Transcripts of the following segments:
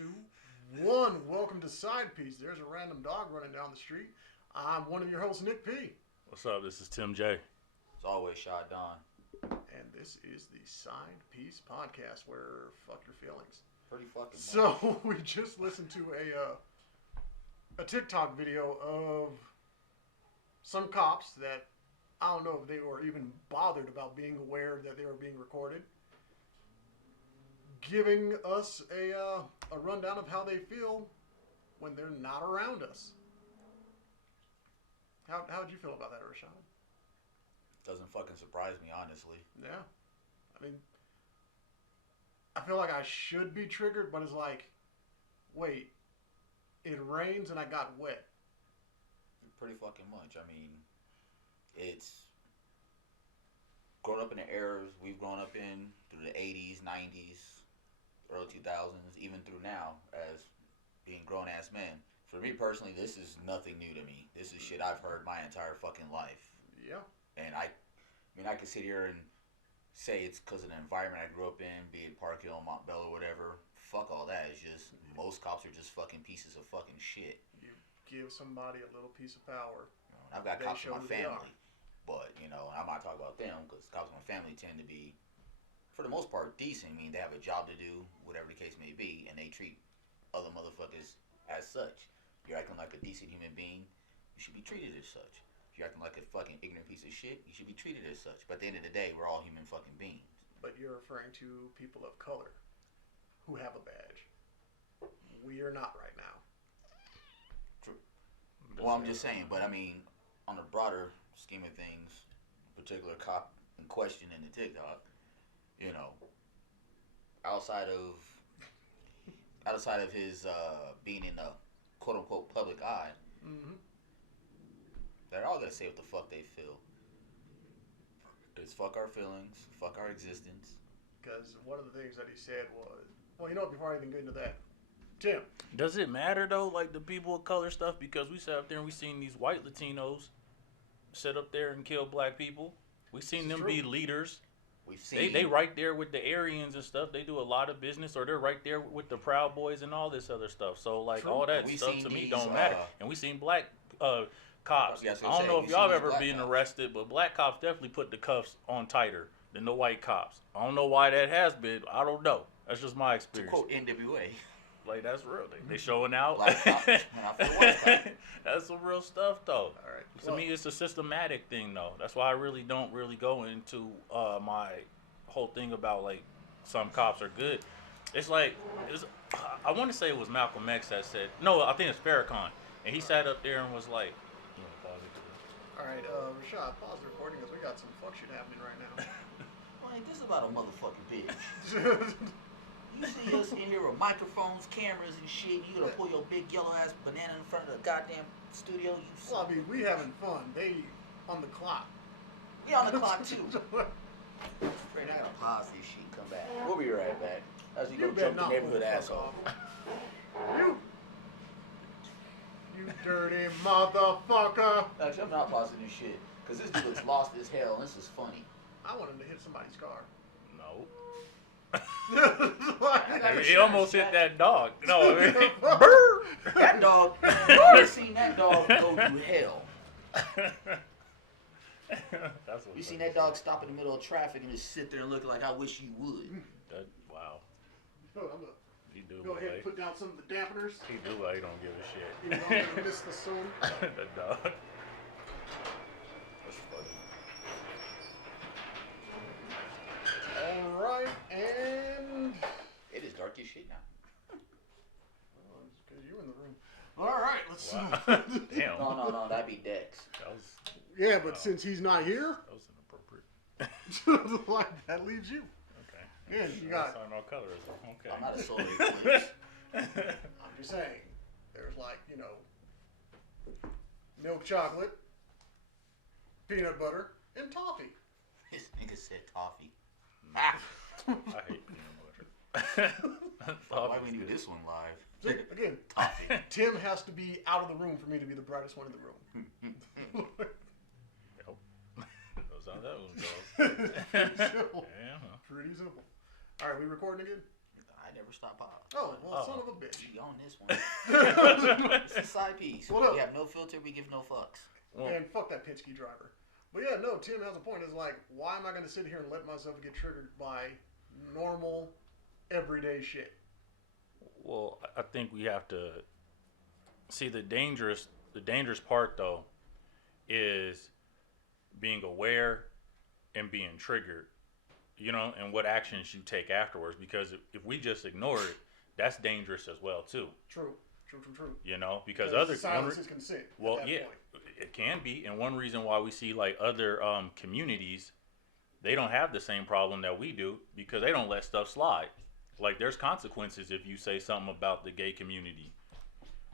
2, 1. Welcome to Sidepiece. There's a random dog running down the street. I'm one of your hosts, Nick P. What's up? This is Tim J. It's always Shot Don. And this is the Sidepiece podcast where fuck your feelings. Pretty fucking much. So we just listened to a TikTok video of some cops that I don't know if they were even bothered about being aware that they were being recorded, giving us a rundown of how they feel when they're not around us. How'd you feel about that, Rashad? Doesn't fucking surprise me, honestly. Yeah. I mean, I feel like I should be triggered, but it's like, wait, it rains and I got wet. Pretty fucking much. I mean, it's grown up in the eras we've grown up in through the 80s, 90s, early 2000s, even through now as being grown-ass men. For me personally, this is nothing new to me. This is shit I've heard my entire fucking life. Yeah. And I mean, I could sit here and say it's because of the environment I grew up in, be it Park Hill, Montbello, whatever. Fuck all that. It's just, most cops are just fucking pieces of fucking shit. You give somebody a little piece of power. I've got cops in my family, but, you know, I'm not talking about them because cops in my family tend to be, for the most part, decent. I mean, they have a job to do, whatever the case may be, and they treat other motherfuckers as such. You're acting like a decent human being, you should be treated as such. If you're acting like a fucking ignorant piece of shit, you should be treated as such. But at the end of the day, we're all human fucking beings. But you're referring to people of color who have a badge. We are not right now. True. Well, I'm just saying, but I mean, on a broader scheme of things, particular cop in question in the TikTok, you know, outside of his being in the quote unquote public eye, they're all gonna say what the fuck they feel. It's fuck our feelings, fuck our existence. Because one of the things that he said was, well, you know what, before I even get into that, Tim. Does it matter though, like the people of color stuff? Because we sat up there and we seen these white Latinos sit up there and kill black people. We seen them be leaders. We've seen they right there with the Aryans and stuff. They do a lot of business, or they're right there with the Proud Boys and all this other stuff. So like all that stuff to me don't matter. And we seen black cops. I don't know if y'all ever been arrested, but black cops definitely put the cuffs on tighter than the white cops. I don't know why that has been. I don't know. That's just my experience. To quote NWA. Like, that's real. They showing out. Black cops, and I feel white cops. That's some real stuff, though. All right. To me, it's a systematic thing, though. That's why I really don't go into my whole thing about, like, some cops are good. It's like, I want to say it was Malcolm X that said, no, I think it's Farrakhan. And he sat up there and was like, you want to pause it? All right, Rashad, pause the recording because we got some fuck shit happening right now. Like, this is about a motherfucking bitch. You see us in here with microphones, cameras, and shit. You gonna pull your big yellow ass banana in front of the goddamn studio? Well, I mean, we having fun. They on the clock. We on the clock too. Straight out. Gotta pause this shit. Come back. We'll be right back. As we go jump the neighborhood asshole. You dirty motherfucker. Actually, I'm not pausing this shit because this dude looks lost as hell. And this is funny. I want him to hit somebody's car. No. Like, He almost hit that dog. No, I mean, that dog. I've seen that dog go through hell. You seen that dog stop in the middle of traffic and just sit there and look like I wish you would. Wow. I'm gonna He do go ahead and put down some of the dampeners. He do like he don't give a shit. You know, I'm gonna miss the sun. The dog. That's funny. All right, and It is dark as shit now. it's because you in the room. All right, let's Wow. Damn. No, that'd be Dex. That was. Yeah, but since he's not here, That was inappropriate. like that leaves you. Okay. Yeah, you got. That's no colorism. Okay. I'm not a solar eclipse. I'm just saying, there's like, you know, milk chocolate, peanut butter, and toffee. This nigga said toffee. I hate peanut butter. Why we do this one live? See, again, Toffee. Tim has to be out of the room for me to be the brightest one in the room. Yep. That's how that one goes. Pretty simple. Yeah. Pretty simple. All right, we recording again? I never never stop pop. Oh, well, son of a bitch. We on this one. It's a side piece. What up? We have no filter. We give no fucks. And fuck that Penske driver. But yeah, no, Tim has a point. It's like, why am I going to sit here and let myself get triggered by normal, everyday shit? Well, I think we have to see the dangerous part though is being aware and being triggered, you know, and what actions you take afterwards. Because if we just ignore it, that's dangerous as well too. True. You know, because silence is consent. Well, yeah, it can be, and one reason why we see like other communities, they don't have the same problem that we do because they don't let stuff slide. Like there's consequences if you say something about the gay community,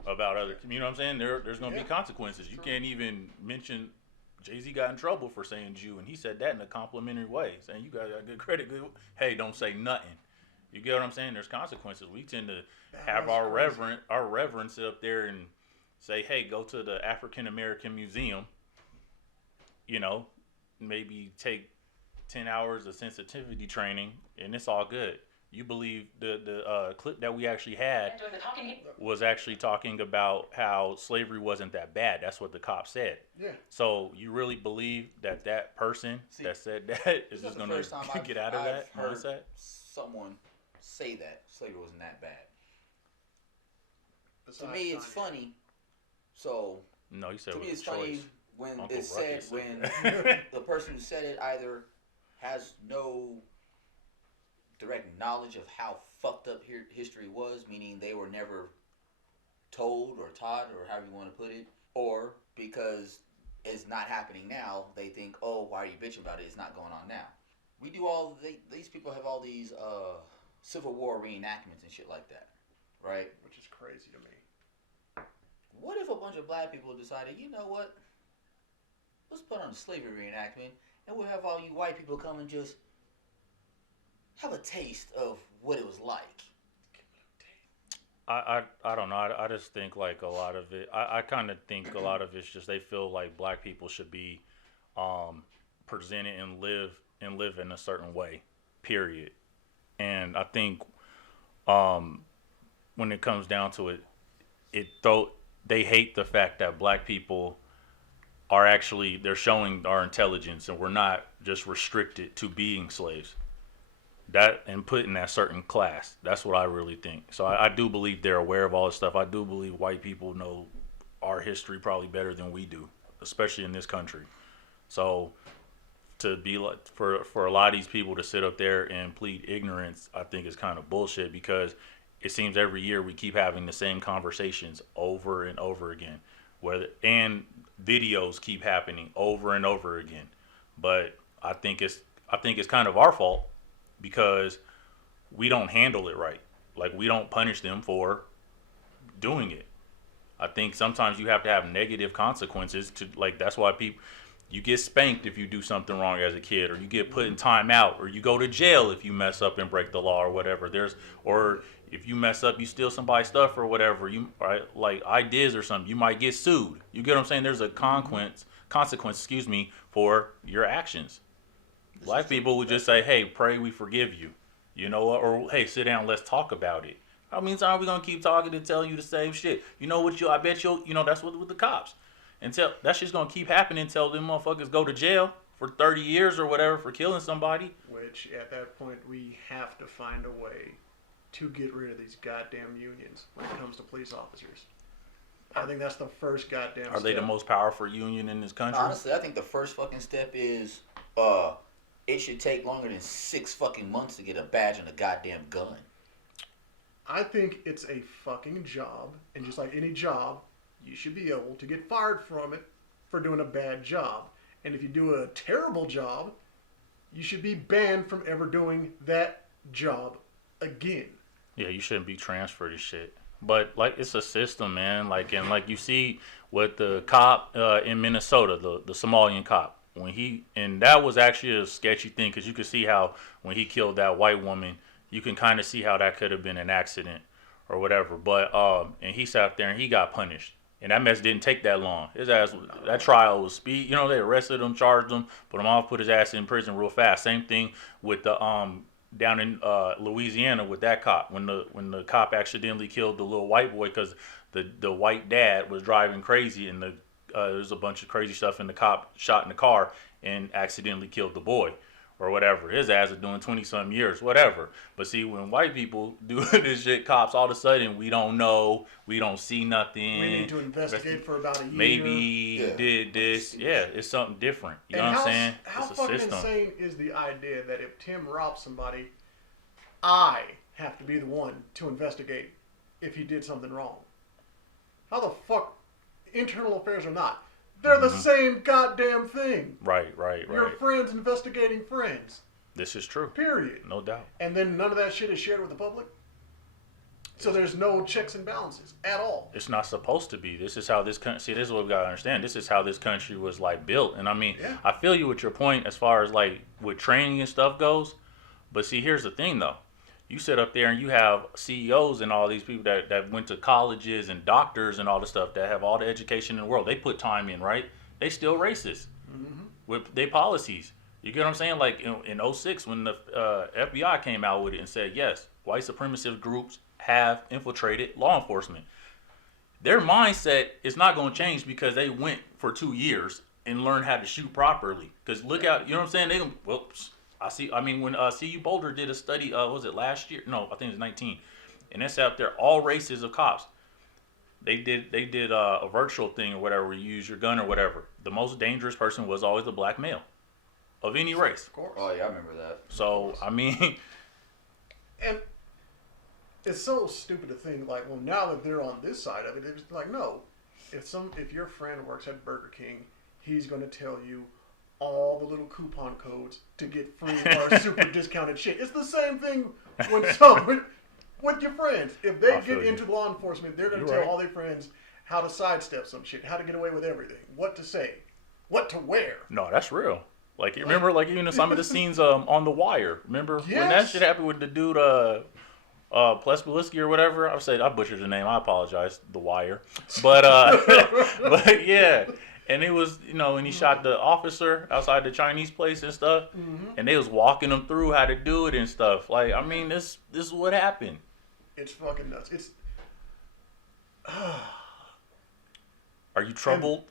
about other, you know what I'm saying? There's gonna be consequences. You can't even mention. Jay-Z got in trouble for saying Jew, and he said that in a complimentary way, saying you got good credit. Good. Hey, don't say nothing. You get what I'm saying? There's consequences. We tend to have our reverence up there and say, hey, go to the African American Museum. You know, maybe take 10 hours of sensitivity training, and it's all good. You believe the clip that we actually had was actually talking about how slavery wasn't that bad. That's what the cop said. Yeah. So you really believe that person that said that is just going to get out of that mindset? Someone say that slavery wasn't that bad. Besides to me, it's funny. So no, you said to me, it's choice. Funny when Uncle it's Ruckus said when the person who said it either has no direct knowledge of how fucked up history was, meaning they were never told or taught or however you want to put it, or because it's not happening now, they think, oh, why are you bitching about it? It's not going on now. We do these people have all these Civil War reenactments and shit like that, right? Which is crazy to me. What if a bunch of black people decided, you know what? Let's put on a slavery reenactment, and we'll have all you white people come and just have a taste of what it was like. I don't know. I just think like a lot of it. I kind of think a lot of it's just they feel like black people should be presented and live in a certain way. Period. And I think when it comes down to it, they hate the fact that black people are actually they're showing our intelligence and we're not just restricted to being slaves. That and put in that certain class. That's what I really think. So I do believe they're aware of all this stuff. I do believe white people know our history probably better than we do, especially in this country. So to be like for a lot of these people to sit up there and plead ignorance, I think is kind of bullshit because it seems every year we keep having the same conversations over and over again. And videos keep happening over and over again. But I think it's kind of our fault. Because we don't handle it right. Like, we don't punish them for doing it. I think sometimes you have to have negative consequences to, like, that's why you get spanked if you do something wrong as a kid, or you get put in timeout, or you go to jail if you mess up and break the law or whatever. Or if you mess up, you steal somebody's stuff or whatever, like ideas or something, you might get sued. You get what I'm saying? There's a consequence, for your actions. Black people would just say, hey, pray we forgive you. You know what? Or, hey, sit down, let's talk about it. How many times are we going to keep talking and telling you the same shit? You know what? I bet you'll, that's what with the cops. That's just going to keep happening until them motherfuckers go to jail for 30 years or whatever for killing somebody. Which, at that point, we have to find a way to get rid of these goddamn unions when it comes to police officers. I think that's the first goddamn step. Are they the most powerful union in this country? Honestly, I think the first fucking step is, it should take longer than 6 fucking months to get a badge and a goddamn gun. I think it's a fucking job, and just like any job, you should be able to get fired from it for doing a bad job. And if you do a terrible job, you should be banned from ever doing that job again. Yeah, you shouldn't be transferred to shit. But like, it's a system, man. Like, and like you see with the cop in Minnesota, the Somalian cop. And that was actually a sketchy thing because you could see how when he killed that white woman, you can kind of see how that could have been an accident or whatever. But and he sat there and he got punished, and that mess didn't take that long. His ass, that trial was speed. They arrested him, charged him, put him off, put his ass in prison real fast. Same thing with the down in Louisiana with that cop when the cop accidentally killed the little white boy because the white dad was driving crazy and there's a bunch of crazy stuff and the cop shot in the car and accidentally killed the boy or whatever. His ass is doing 20-some years, whatever. But see, when white people do this shit, cops, all of a sudden, we don't know, we don't see nothing. We need to investigate for about a year. Maybe did this. Yeah, it's something different. You know what I'm saying? How fucking insane is the idea that if Tim robs somebody, I have to be the one to investigate if he did something wrong? How the fuck, internal affairs or not, they're the same goddamn thing. Right. Your friends investigating friends. This is true. Period. No doubt. And then none of that shit is shared with the public? So there's no checks and balances at all. It's not supposed to be. This is how this country, see, this is what we got to understand. This is how this country was, like, built. And, I mean, I feel you with your point as far as, like, with training and stuff goes. But, see, here's the thing, though. You sit up there and you have CEOs and all these people that went to colleges and doctors and all the stuff that have all the education in the world. They put time in, right? They still racist with their policies. You get what I'm saying? Like in 06 when the FBI came out with it and said, yes, white supremacist groups have infiltrated law enforcement. Their mindset is not going to change because they went for 2 years and learned how to shoot properly. Because look out, you know what I'm saying? They whoops. I mean, when CU Boulder did a study, was it last year? No, I think it was 19. And that's out there, all races of cops. They did a virtual thing or whatever, where you use your gun or whatever. The most dangerous person was always a black male of any race. Of course. Oh, yeah, I remember that. So, I mean. And it's so stupid to think, like, well, now that they're on this side of it, it's like, no. If your friend works at Burger King, he's going to tell you all the little coupon codes to get free or super discounted shit. It's the same thing with your friends. If they get into law enforcement, they're going to tell all their friends how to sidestep some shit, how to get away with everything, what to say, what to wear. No, that's real. Like, you remember, like, even some of the scenes on The Wire. Remember when that shit happened with the dude, Plespolisky or whatever? I butchered the name. I apologize. The Wire. But, but yeah. And it was, you know, and he shot the officer outside the Chinese place and stuff. And they was walking him through how to do it and stuff. Like, I mean, this is what happened. It's fucking nuts. It's. Are you troubled?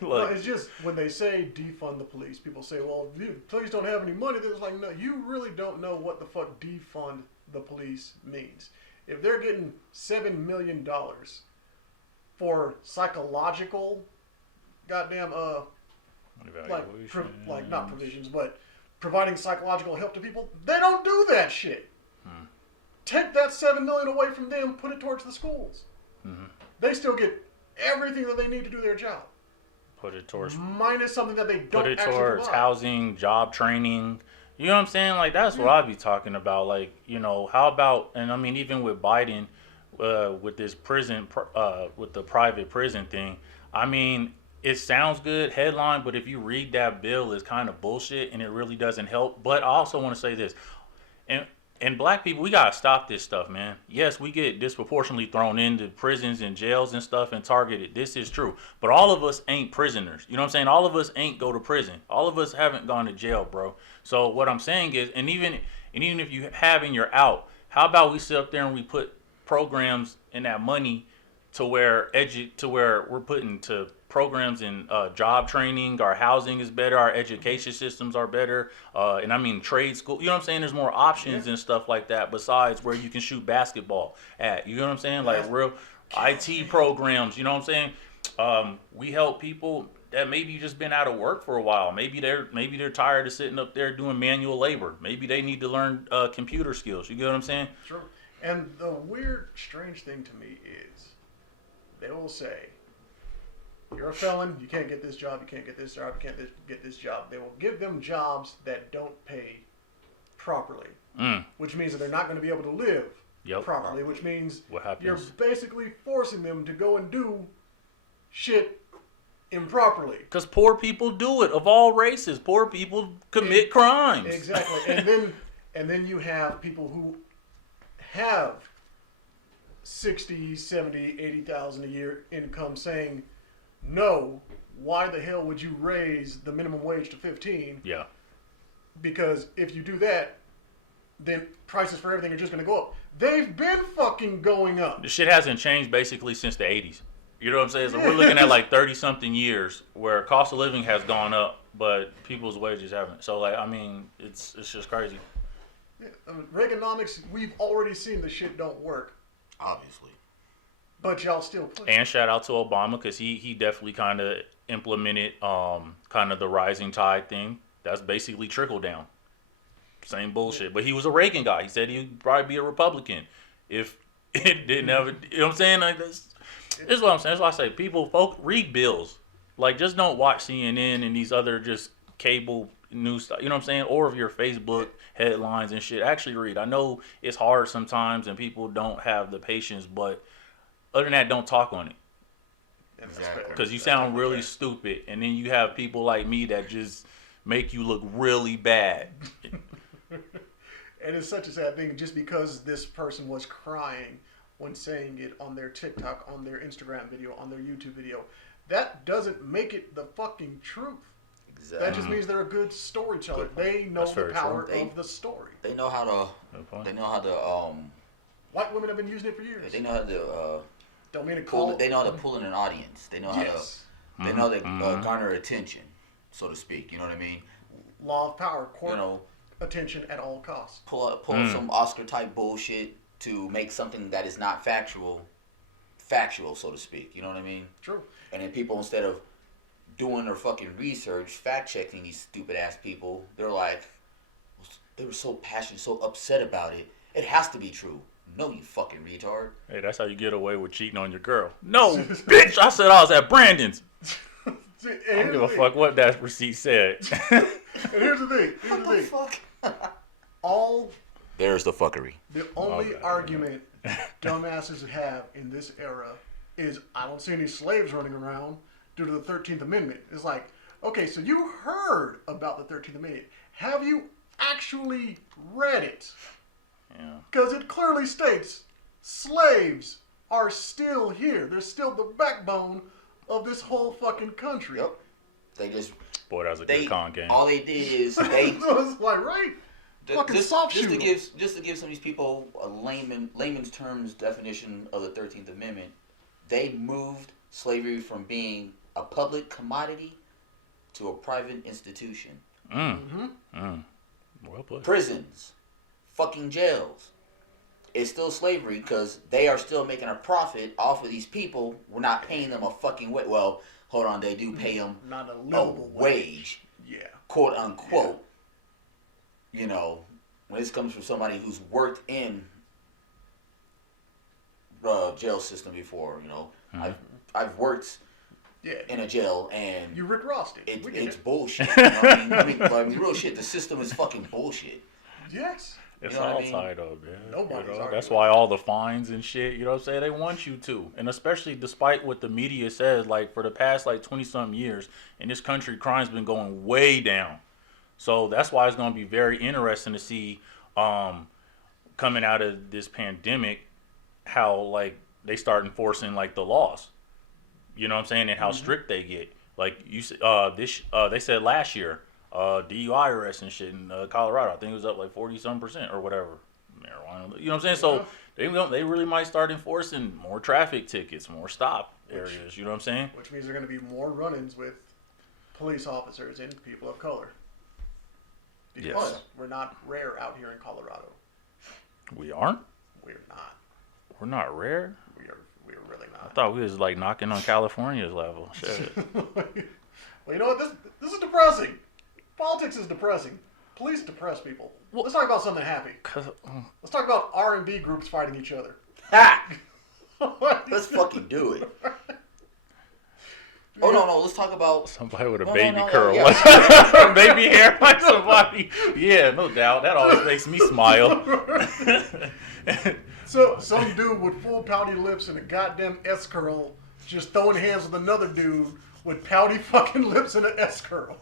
No, it's just when they say defund the police, people say, well, the police don't have any money. They're like, no, you really don't know what the fuck defund the police means. If they're getting $7 million for psychological goddamn like not provisions, but providing psychological help to people, they don't do that shit. Take that $7 million away from them, put it towards the schools. They still get everything that they need to do their job. Put it towards minus something that they don't put it actually towards provide. Housing, job training. You know what I'm saying? Like, that's what I'd be talking about. Like, you know, how about, and I mean, even with Biden, with this prison, with the private prison thing, I mean, it sounds good headline, but if you read that bill, it's kind of bullshit and it really doesn't help. But I also want to say this, and black people, we got to stop this stuff, man. Yes, we get disproportionately thrown into prisons and jails and stuff and targeted. This is true. But all of us ain't prisoners. You know what I'm saying? All of us ain't go to prison. All of us haven't gone to jail, bro. So what I'm saying is, and even if you have and you're out, how about we sit up there and we put programs and that money to where we're putting to programs in job training, our housing is better, our education systems are better, and I mean trade school. You know what I'm saying? There's more options and stuff like that besides where you can shoot basketball at. You know what I'm saying? Like real IT programs. You know what I'm saying? We help people that maybe just been out of work for a while. Maybe they're tired of sitting up there doing manual labor. Maybe they need to learn computer skills. You get what I'm saying? Sure. And the weird, strange thing to me is they will say, you're a felon, you can't get this job, you can't get this job, you can't get this job. They will give them jobs that don't pay properly, which means that they're not going to be able to live properly, which means you're basically forcing them to go and do shit improperly. Because poor people do it, of all races. Poor people commit crimes. Exactly. And then you have people who have 60, 70, 80,000 a year income saying, no, why the hell would you raise the minimum wage to 15? Yeah. Because if you do that, then prices for everything are just going to go up. They've been fucking going up. The shit hasn't changed basically since the 80s. You know what I'm saying? So we're looking at like 30-something years where cost of living has gone up, but people's wages haven't. So, like, I mean, it's just crazy. Yeah, I mean, Reaganomics, we've already seen the shit don't work. Obviously. But y'all still push. And shout out to Obama because he definitely kind of implemented kind of the rising tide thing. That's basically trickle down. Same bullshit. But he was a Reagan guy. He said he'd probably be a Republican if it didn't have it. You know what I'm saying? Like, this is what I'm saying. That's why I say folk read bills. Like, just don't watch CNN and these other just cable news stuff. You know what I'm saying? Or if your Facebook headlines and shit. Actually read. I know it's hard sometimes and people don't have the patience, but other than that, don't talk on it. Exactly. Because you sound really stupid, and then you have people like me that just make you look really bad. And it's such a sad thing just because this person was crying when saying it on their TikTok, on their Instagram video, on their YouTube video. That doesn't make it the fucking truth. Exactly. That just means they're a good storyteller. They know the power of the story. They know how to. They know how to. White women have been using it for years. They know how to. Don't mean to call. They know how to pull in an audience. They know how to. They know how to garner attention, so to speak. You know what I mean? Law of power. Court attention at all costs. Pull up some Oscar type bullshit to make something that is not factual, so to speak. You know what I mean? True. And then people, instead of doing their fucking research, fact checking these stupid ass people, they're like, they were so passionate, so upset about it. It has to be true. No, you fucking retard. Hey, that's how you get away with cheating on your girl. No, bitch, I said I was at Brandon's. I don't give a fuck what that receipt said. And here's the thing. Here's the thing. Fuck? There's the fuckery. The only argument dumbasses have in this era is I don't see any slaves running around due to the 13th Amendment. It's like, okay, so you heard about the 13th Amendment. Have you actually read it? Yeah. Because it clearly states slaves are still here. They're still the backbone of this whole fucking country. Yep. They just... Boy, that was a good con game. All they did is they... It's like, right? Fucking soft just to give some of these people a layman's terms definition of the 13th Amendment, they moved slavery from being a public commodity to a private institution. Well put. Prisons, fucking jails. It's still slavery because they are still making a profit off of these people. We're not paying them a fucking wage. Well, hold on, they do pay them not a livable wage. Yeah. Quote unquote. Yeah. You know, when this comes from somebody who's worked in jail system before, you know, I've worked in a jail and you Rick Rossed it. It's bullshit. You know what I mean? Real shit. The system is fucking bullshit. Yes. It's all tied up, man. Nobody's that's why all the fines and shit, you know what I'm saying? They want you to. And especially despite what the media says, like for the past like 20-something years, in this country, crime's been going way down. So that's why it's going to be very interesting to see coming out of this pandemic how like they start enforcing like the laws. You know what I'm saying? And how strict they get. Like you they said last year, DUI arrests and shit in Colorado, I think it was up like 40-some% or whatever. Marijuana, you know what I'm saying? So they really might start enforcing more traffic tickets, more stop areas. You know what I'm saying? Which means there are going to be more run-ins with police officers and people of color. Because we're not rare out here in Colorado. We aren't? We're not. We're not rare? We're really not. I thought we was like knocking on California's level. Shit. Well, you know what? This is depressing. Politics is depressing. Police depress people. Let's talk about something happy. Let's talk about R&B groups fighting each other. Ha! Let's fucking do it. Oh no! Let's talk about somebody with a baby curl, baby hair, like somebody. Yeah, no doubt. That always makes me smile. So some dude with full pouty lips and a goddamn S curl, just throwing hands with another dude with pouty fucking lips and an S curl.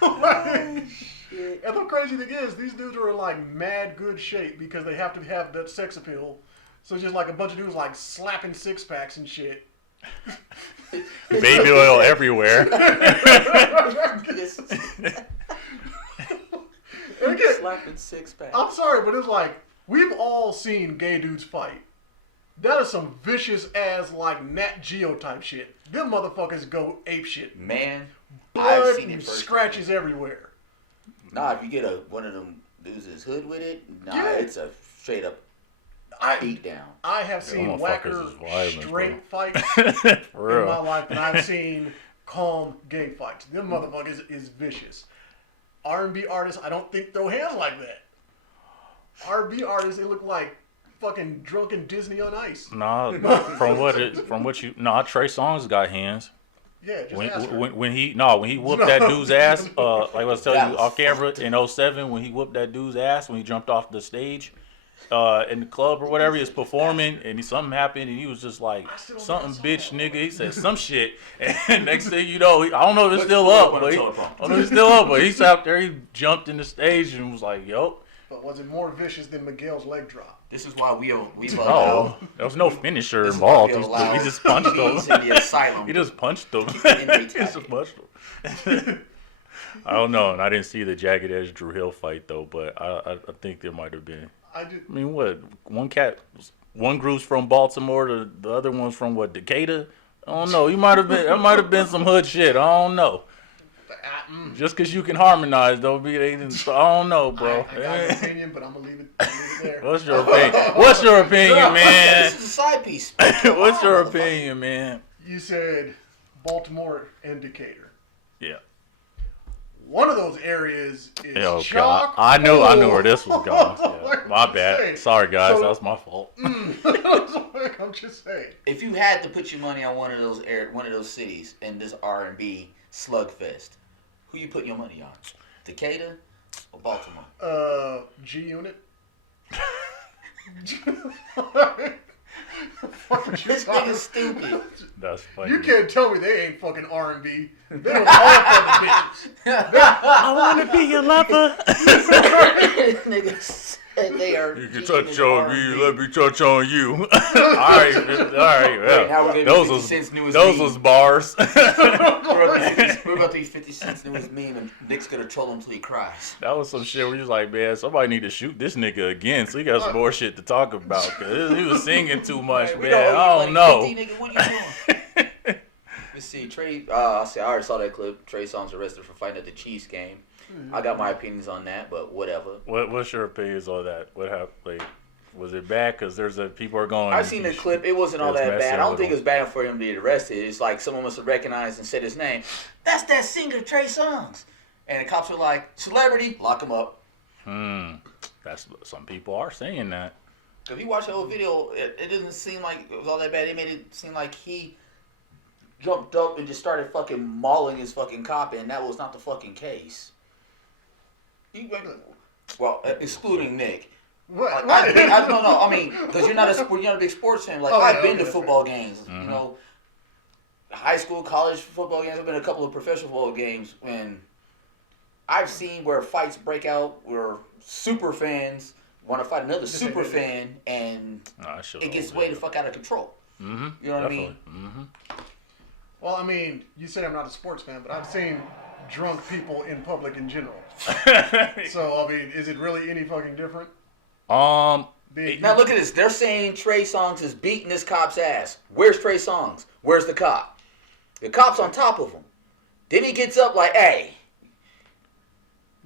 And the crazy thing is, these dudes are in like mad good shape because they have to have that sex appeal. So it's just like a bunch of dudes like slapping six packs and shit. Baby oil everywhere. Slapping six pack. I'm sorry, but it's like we've all seen gay dudes fight. That is some vicious ass like Nat Geo type shit. Them motherfuckers go ape shit. Man, blood I've seen it and first. scratches everywhere. Nah, if you get one of them dudes' hood with it, it's a straight up beat down. I have seen whacker straight fights in my life, and I've seen calm gay fights. Them motherfuckers is vicious. R&B artists, I don't think throw hands like that. R&B artists, they look like fucking drunken Disney on ice. Nah, Trey Songs got hands. Yeah, just when he whooped that dude's ass, like I was telling you off camera in 2007, when he whooped that dude's ass when he jumped off the stage in the club or whatever, he was performing and something happened and he was just like, something bitch nigga, he said some shit, and next thing you know, I don't know if it's still up, but he's out there, he jumped in the stage and was like, yo. But was it more vicious than Miguel's leg drop? This is why we no, there was no finisher involved. He just punched him. He just punched him. I don't know, and I didn't see the Jagged Edge Drew Hill fight though, but I think there might have been. I mean, what? One group's from Baltimore, the other one's from what? Decatur. I don't know. That might have been some hood shit. I don't know. Just because you can harmonize, don't be. I don't know, bro. I got an opinion, but I'm gonna leave it there. What's your opinion? What's your opinion, man? This is a side piece. What's your opinion, man? You said Baltimore and Decatur. Yeah. One of those areas is God. I knew where this was going. Yeah. My bad. Sorry, guys. That was my fault. I'm just saying. If you had to put your money on one of those cities in this R&B slugfest, who you putting your money on? Decatur or Baltimore? G Unit. This nigga's stupid. That's funny. You can't tell me they ain't fucking R&B. They don't all fucking bitches. I want to be your lover. Niggas said they are. You can touch on me. Let me touch on you. All right. Yeah. Now we're those was bars. We're about to eat 50 Cent's newest meme, and Nick's gonna troll him until he cries. That was some shit where you was like, man, somebody need to shoot this nigga again, so he got some more shit to talk about. Cause he was singing too much, man. I don't know. 50, nigga, what you doing? Let's see, I already saw that clip. Trey Songs arrested for fighting at the Chiefs game. I got my opinions on that, but whatever. What's your opinions on that? What happened? Like, was it bad? Because people are going. I've seen the clip. It wasn't all that bad. I don't think it was bad for him to be arrested. It's like someone must have recognized and said his name. That's that singer Trey Songs. And the cops were like, celebrity, lock him up. That's some people are saying that. If you watch the whole video, it doesn't seem like it was all that bad. It made it seem like he jumped up and just started fucking mauling his fucking cop, and that was not the fucking case. Well, excluding Nick. What? Like, I mean, because you're not a big sports fan. Like, I've been to football games, you know, high school, college football games. I've been to a couple of professional football games, and I've seen where fights break out where super fans want to fight another super fan, and it gets way the fuck out of control. You know what I mean? Well, I mean, you say I'm not a sports fan, but I've seen drunk people in public in general. So, I mean, is it really any fucking different? Now look at this. They're saying Trey Songs is beating this cop's ass. Where's Trey Songs? Where's the cop? The cop's on top of him. Then he gets up like, hey.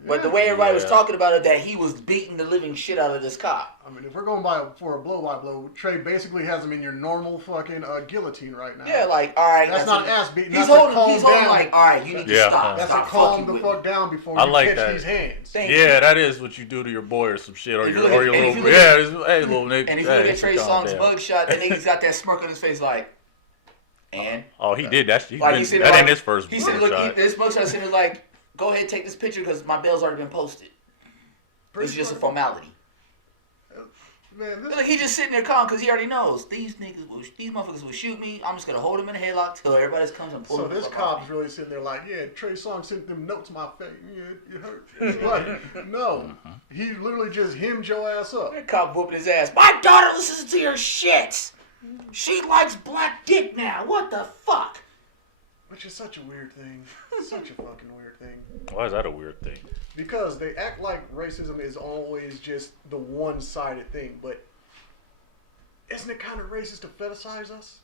But the way everybody was talking about it, that he was beating the living shit out of this cop. I mean, if we're going for a blow-by-blow, Trey basically has him in your normal fucking guillotine right now. Yeah, like, all right. That's not ass beating. He's holding like, all right, you need to stop. That's a calm the fuck down before you catch these hands. Yeah, that is what you do to your boy or some shit, or your little hey, little nigga. And if you look at Trey Song's mugshot, that nigga's got that smirk on his face like, and? Oh, he did. That ain't his first mugshot. He said, look, this mugshot said like, go ahead, take this picture because my bail's already been posted. It's just a formality. Man, he just sitting there calm because he already knows these motherfuckers will shoot me. I'm just gonna hold him in a headlock till everybody comes and pulls him. So this cop's really sitting there like, yeah, Trey Songs sent them notes my face. Yeah, it hurt. Like, no, he literally just hemmed your ass up. That cop whooping his ass. My daughter listens to your shit. She likes black dick now. What the fuck? Which is such a weird thing. Such a fucking weird thing. Why is that a weird thing? Because they act like racism is always just the one-sided thing, but isn't it kind of racist to fetishize us?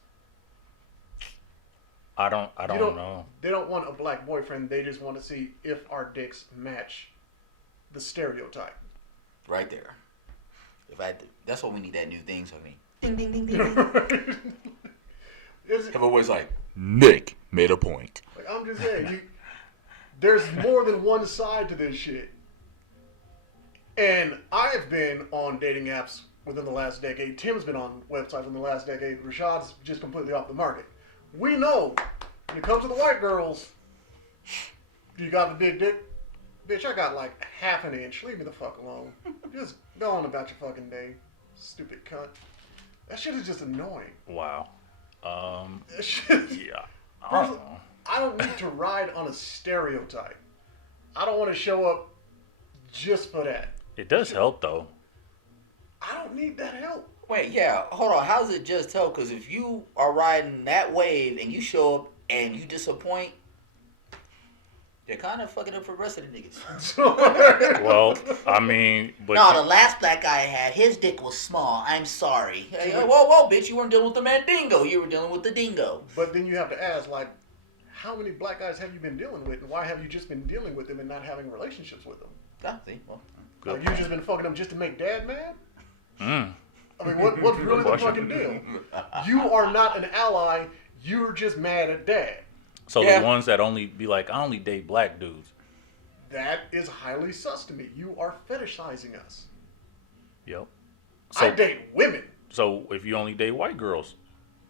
I don't know. They don't want a black boyfriend. They just want to see if our dicks match the stereotype. Right there. That's why we need that new thing. So I mean, ding ding ding ding. Have always like Nick made a point. Like, I'm just saying, there's more than one side to this shit. And I've been on dating apps within the last decade. Tim's been on websites in the last decade. Rashad's just completely off the market. We know when it comes to the white girls, you got the big dick. Bitch, I got like half an inch. Leave me the fuck alone. Just go on about your fucking day. Stupid cunt. That shit is just annoying. Wow. That shit is, yeah. I don't need to ride on a stereotype. I don't want to show up just for that. It does help though. I don't need that help. Wait, yeah, hold on. How's it just help? Because if you are riding that wave and you show up and you disappoint, you're kind of fucking up for the rest of the niggas. Well, I mean, but no, the last black guy I had, his dick was small. I'm sorry. Hey, whoa, bitch! You weren't dealing with the mandingo. You were dealing with the dingo. But then you have to ask, like, how many black guys have you been dealing with, and why have you just been dealing with them and not having relationships with them? Ah, see, well, like, you just been fucking them just to make dad mad? Mm. I mean, what's really the fucking deal? You are not an ally. You're just mad at dad. So the ones that only be like, I only date black dudes. That is highly sus to me. You are fetishizing us. Yep. So, I date women. So if you only date white girls,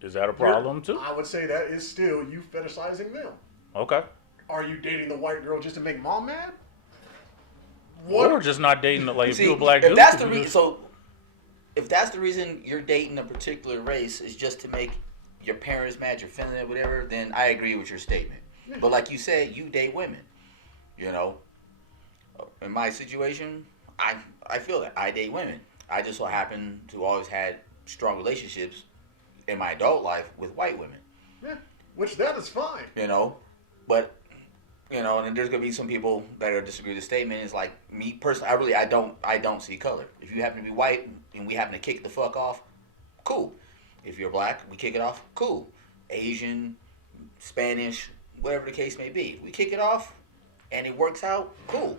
is that a problem too? I would say that is still you fetishizing them. Okay. Are you dating the white girl just to make mom mad? What? Or just not dating like if you're a black dude. If that's the reason. So if that's the reason you're dating a particular race is just to make your parents mad, your family, whatever, then I agree with your statement. Yeah. But like you said, you date women. You know, in my situation, I feel that I date women. I just so happen to always had strong relationships in my adult life with white women. Yeah, which that is fine. You know, but you know, and there's gonna be some people that are disagree with the statement. Is like me personally, I don't see color. If you happen to be white and we happen to kick the fuck off, cool. If you're black, we kick it off, cool. Asian, Spanish, whatever the case may be, we kick it off, and it works out, cool.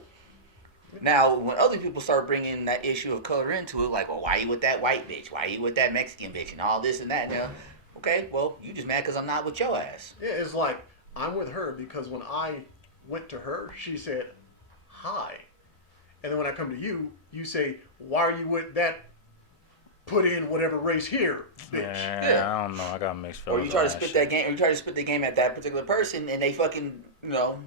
Now, when other people start bringing that issue of color into it, like, well, why you with that white bitch? Why you with that Mexican bitch? And all this and that. Now, okay, well, you just mad because I'm not with your ass. Yeah, it's like, I'm with her because when I went to her, she said, hi. And then when I come to you, you say, why are you with that put in whatever race here, bitch? Yeah. I don't know. I got mixed feelings. Or you try to spit that game, or you try to spit the game at that particular person, and they fucking, you know,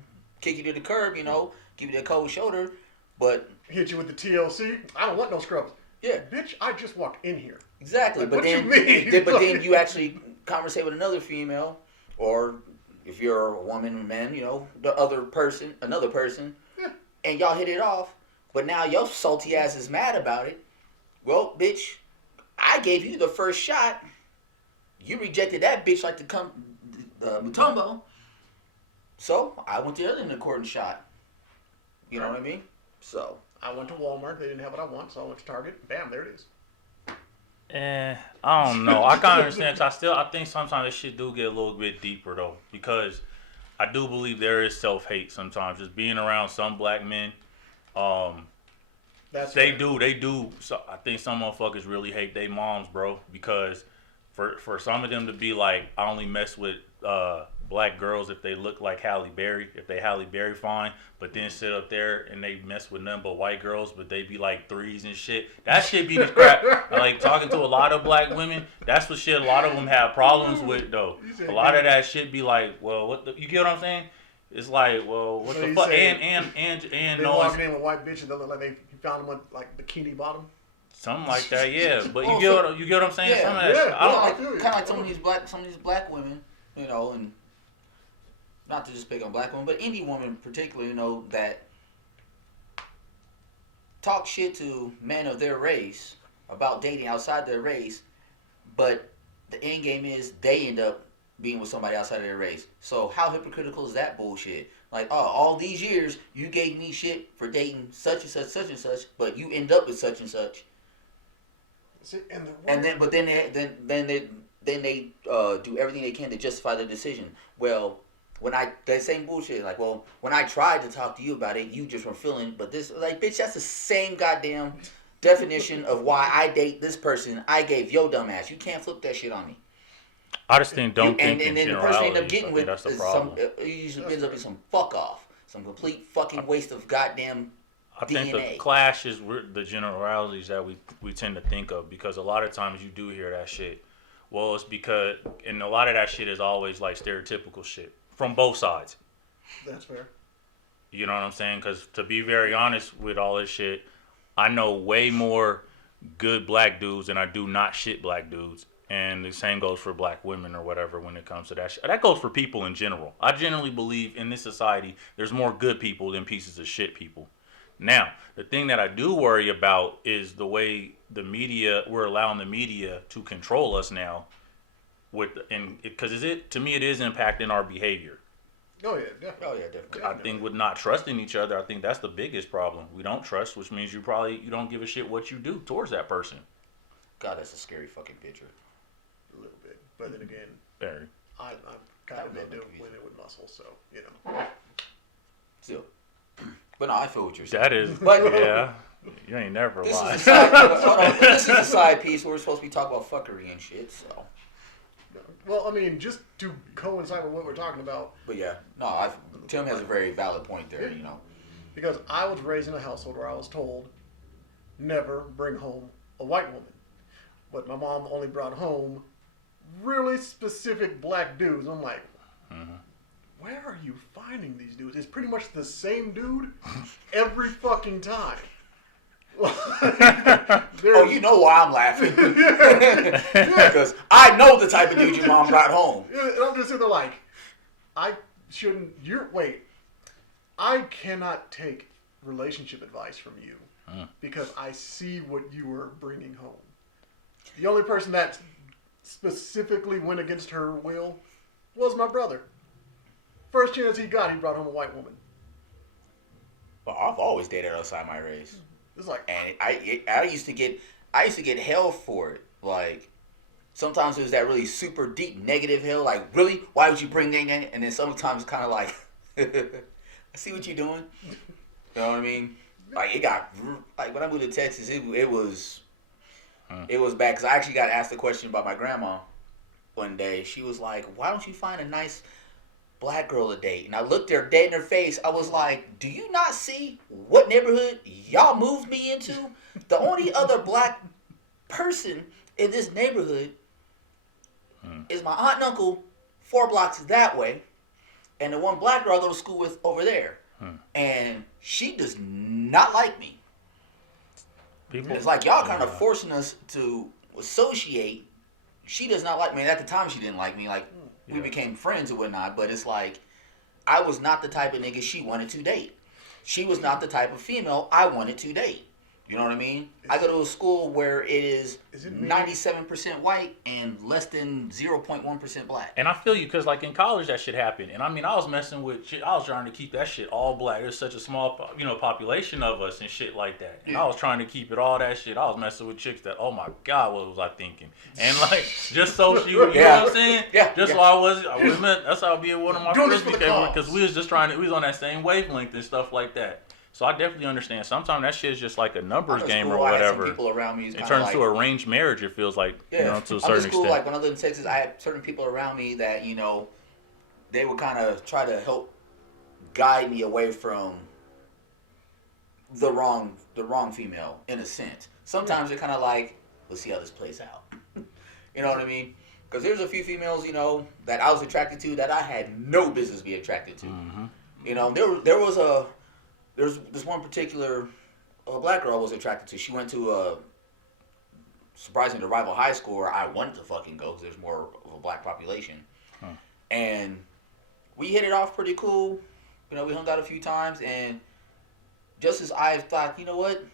kick you to the curb, you know, give you that cold shoulder, but hit you with the TLC. I don't want no scrubs. Yeah, bitch, I just walked in here. Exactly, like, but then, then you actually conversate with another female, or if you're a woman or man, you know, the other person, another person, and y'all hit it off. But now your salty ass is mad about it. Well, bitch, I gave you the first shot. You rejected that bitch like the Mutombo. So I went to the other end of the court and shot. You know what I mean? So I went to Walmart. They didn't have what I want, so I went to Target. Bam, there it is. I don't know. I kind of understand. I think sometimes this shit do get a little bit deeper though, because I do believe there is self-hate sometimes. Just being around some black men, they do. So I think some motherfuckers really hate their moms, bro, because for some of them to be like, I only mess with black girls if they look like Halle Berry, if they Halle Berry fine, but then sit up there and they mess with none but white girls, but they be like threes and shit. That shit be the crap. Like talking to a lot of black women, that's what shit a lot of them have problems with though. A lot of that shit be like, well, what the, you get what I'm saying? It's like, well, what the fuck? And they walking in with white bitches that look like they found them with like bikini bottom. Something like that, yeah. But you get what I'm saying? Yeah, some of that shit, kind of like some of these black women, you know, and not to just pick on black women, but any woman particularly, you know, that talk shit to men of their race about dating outside their race, but the end game is they end up being with somebody outside of their race. So how hypocritical is that bullshit? Like, oh, all these years you gave me shit for dating such and such, but you end up with such and such. And then they do everything they can to justify their decision. Well, that same bullshit, like, well, when I tried to talk to you about it, you just weren't feeling it. But this, like, bitch, that's the same goddamn definition of why I date this person I gave your dumb ass. You can't flip that shit on me. I just think don't think and then the person you end up getting with that's is it usually ends up with some fuck off, some complete fucking waste of goddamn I think DNA. the clash is the generalities that we tend to think of, because a lot of times you do hear that shit. Well, it's because, and a lot of that shit is always like stereotypical shit from both sides. That's fair. You know what I'm saying? Because to be very honest with all this shit, I know way more good black dudes than I do not shit black dudes. And the same goes for black women or whatever when it comes to that shit. That goes for people in general. I generally believe in this society, there's more good people than pieces of shit people. Now, the thing that I do worry about is the way the media, we're allowing the media to control us now, because to me it is impacting our behavior. Oh yeah, definitely. I think with not trusting each other, I think that's the biggest problem. We don't trust, which means you don't give a shit what you do towards that person. God, that's a scary fucking picture. A little bit, but then again, very. I'm kind of into women with muscle, so you know. Still. But no, I feel what you're saying. That is, but yeah, you ain't never lied. This is a side piece where we're supposed to be talking about fuckery and shit. So. Well, I mean, just to coincide with what we're talking about. But yeah, no, Tim has a very valid point there. You know, because I was raised in a household where I was told, never bring home a white woman, but my mom only brought home really specific black dudes. I'm like. Where are you finding these dudes? It's pretty much the same dude every fucking time. Oh, you know why I'm laughing. Because I know the type of dude your mom brought home. And I'm just sitting there like, I cannot take relationship advice from you because I see what you were bringing home. The only person that specifically went against her will was my brother. First chance he got, he brought home a white woman. Well, I've always dated outside my race. It's like, and I used to get hell for it. Like, sometimes it was that really super deep negative hell. Like, really, why would you bring that in? And then sometimes it's kind of like, I see what you're doing. You know what I mean? Like, it got like when I moved to Texas, it was bad because I actually got asked a question by my grandma one day. She was like, "Why don't you find a nice black girl to date?" And I looked her dead in her face. I was like, "Do you not see what neighborhood y'all moved me into? The only other black person in this neighborhood is my aunt and uncle 4 blocks that way, and the one black girl I go to school with over there. And she does not like me. It's like y'all kind of forcing us to associate. She does not like me. And at the time, she didn't like me. Like, we became friends and whatnot, but it's like I was not the type of nigga she wanted to date. She was not the type of female I wanted to date. You know what I mean? I go to a school where it is 97% white and less than 0.1% black. And I feel you, because like in college that shit happened. And I mean, I was messing with shit. I was trying to keep that shit all black. There's such a small, population of us and shit like that. And I was trying to keep it all that shit. I was messing with chicks that, oh my God, what was I thinking? And like, just so she, you know what I'm saying? So I was that's how I'd be at one of my first because we was just we was on that same wavelength and stuff like that. So I definitely understand. Sometimes that shit is just like a numbers game or whatever. People around me it turns to arranged marriage. It feels like, to a certain extent. Like when I lived in Texas, I had certain people around me that they would kind of try to help guide me away from the wrong female in a sense. Sometimes they're kind of like, let's see how this plays out. You know what I mean? Because there's a few females, that I was attracted to that I had no business being attracted to. Mm-hmm. There's this one particular black girl I was attracted to. She went to surprisingly, the rival high school where I wanted to fucking go because there's more of a black population. And we hit it off pretty cool. We hung out a few times, and just as I thought, you know what,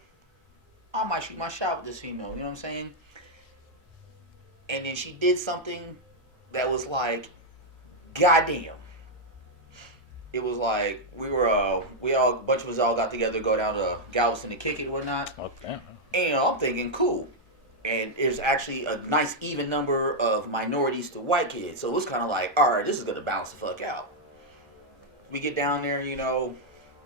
I might shoot my shot with this female, you know what I'm saying? And then she did something that was like, goddamn. It was like we all a bunch of us all got together, go down to Galveston to kick it and whatnot. Okay. And I'm thinking, cool. And there's actually a nice even number of minorities to white kids. So it was kind of like, all right, this is going to balance the fuck out. We get down there,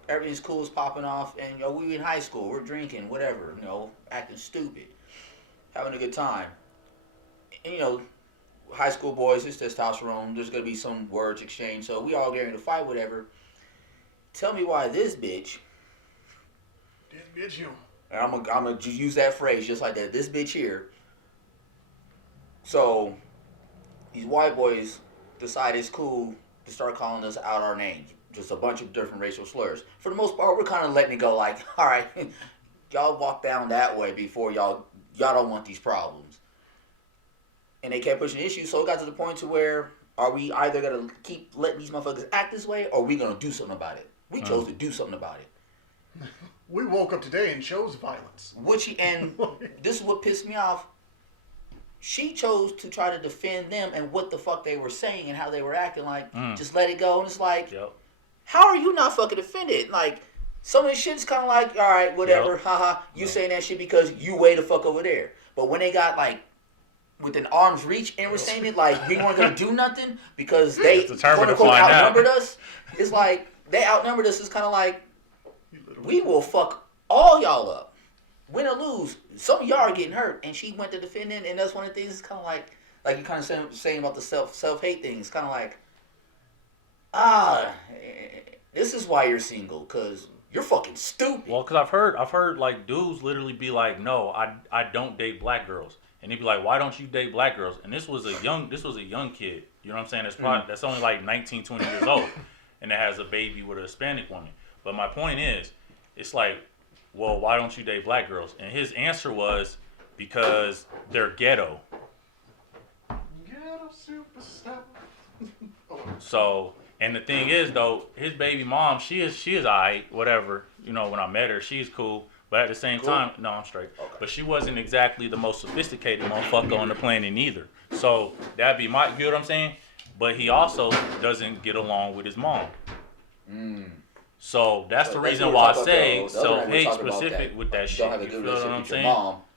everything's cool, is popping off. And, we in high school, we're drinking, whatever, acting stupid. Having a good time. And, high school boys, it's testosterone. There's going to be some words exchanged. So we all getting to fight, whatever. Tell me why this bitch. This bitch, you. And I'm gonna use that phrase just like that. This bitch here. So these white boys decide it's cool to start calling us out our names. Just a bunch of different racial slurs. For the most part, we're kind of letting it go like, all right, y'all walk down that way before y'all don't want these problems. And they kept pushing the issue, so it got to the point to where are we either gonna keep letting these motherfuckers act this way, or are we gonna do something about it? We chose to do something about it. We woke up today and chose violence. And this is what pissed me off. She chose to try to defend them and what the fuck they were saying and how they were acting. Like, just let it go. And it's like, how are you not fucking offended? Like, some of this shit's kind of like, all right, whatever, haha. You saying that shit because you way the fuck over there. But when they got like within arm's reach and were saying it like we weren't gonna do nothing because they quote unquote outnumbered us, it's like they outnumbered us. It's kind of like, we will fuck all y'all up. Win or lose, some of y'all are getting hurt. And she went to defend it, and that's one of the things. It's kind of like you kind of saying about the self-hate thing. It's kind of like, this is why you're single, because you're fucking stupid. Well, because I've heard like dudes literally be like, no, I don't date black girls, and he'd be like, why don't you date black girls? And this was a young kid. You know what I'm saying? That's only like 19, 20 years old, and it has a baby with a Hispanic woman. But my point is, it's like, well, why don't you date black girls? And his answer was, because they're ghetto. Ghetto superstar. So, and the thing is, though, his baby mom, she is alright, whatever. When I met her, she's cool. But at the same time, no, I'm straight. Okay. But she wasn't exactly the most sophisticated motherfucker on the planet either. So, that'd be you know what I'm saying? But he also doesn't get along with his mom. So that's the reason why I say self-hate specific with that shit. You don't have a good relationship with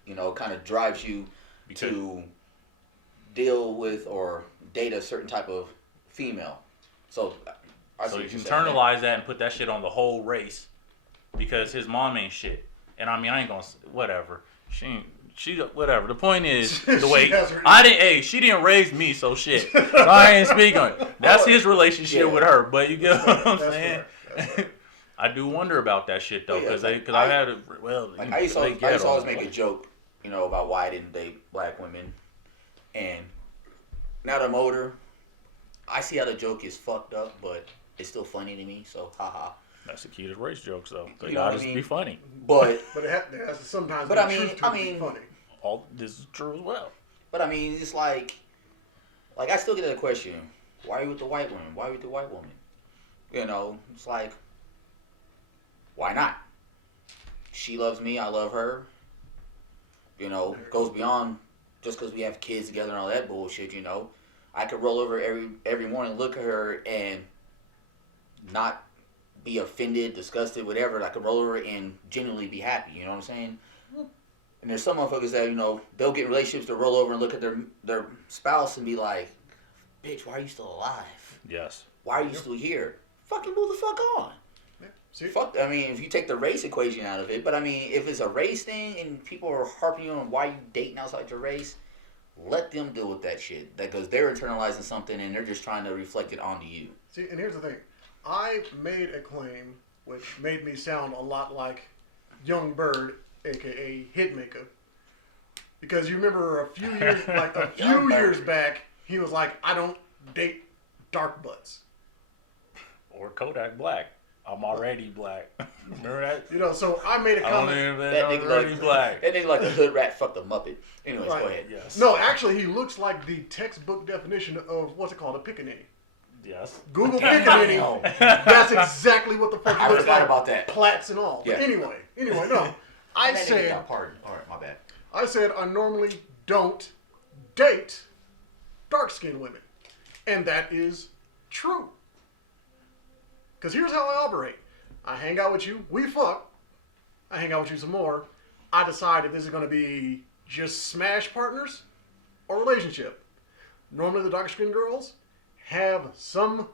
your mom, kind of drives you to deal with or date a certain type of female. So you internalize that and put that shit on the whole race because his mom ain't shit. And I mean, I ain't gonna whatever. She whatever. The point is the way she didn't raise me, so shit. So I ain't speaking on it. That's his relationship with her. But you get what I'm saying? I do wonder about that shit though, because I had I used to always make a joke, about why I didn't date black women, and now that I'm older, I see how the joke is fucked up, but it's still funny to me. So haha. That's the key to race jokes though. They gotta be funny. But it has to sometimes. But I mean, funny. All this is true as well. But I mean, it's like I still get that question: why are you with the white woman? Why are you with the white woman? It's like, why not? She loves me, I love her. Goes beyond just because we have kids together and all that bullshit. I could roll over every morning, look at her, and not be offended, disgusted, whatever. I could roll over and genuinely be happy. You know what I'm saying? And there's some motherfuckers that they'll get in relationships to roll over and look at their spouse and be like, "Bitch, why are you still alive? Yes. Why are you still here? Fucking move the fuck on." Fuck. I mean, if you take the race equation out of it, but I mean, if it's a race thing and people are harping on why you dating outside your race, let them deal with that shit. Because they're internalizing something and they're just trying to reflect it onto you. See, and here's the thing. I made a claim which made me sound a lot like Young Bird, aka Hitmaker, because you remember a few years back, he was like, "I don't date dark butts." Or Kodak Black. I'm already black. Remember that? So I made a comment. That nigga like the hood rat fucked the Muppet. Anyways, right. Go ahead. Yes. No, actually, he looks like the textbook definition of what's it called, a pickaninny. Yes. Google pickaninny. That's exactly what the fuck he looks like. About that. Plaits and all. Yeah. But anyway, no. I said. Pardon. All right, my bad. I said I normally don't date dark-skinned women, and that is true. Because here's how I operate. I hang out with you. We fuck. I hang out with you some more. I decide if this is going to be just smash partners or relationship. Normally the dark-skinned girls have some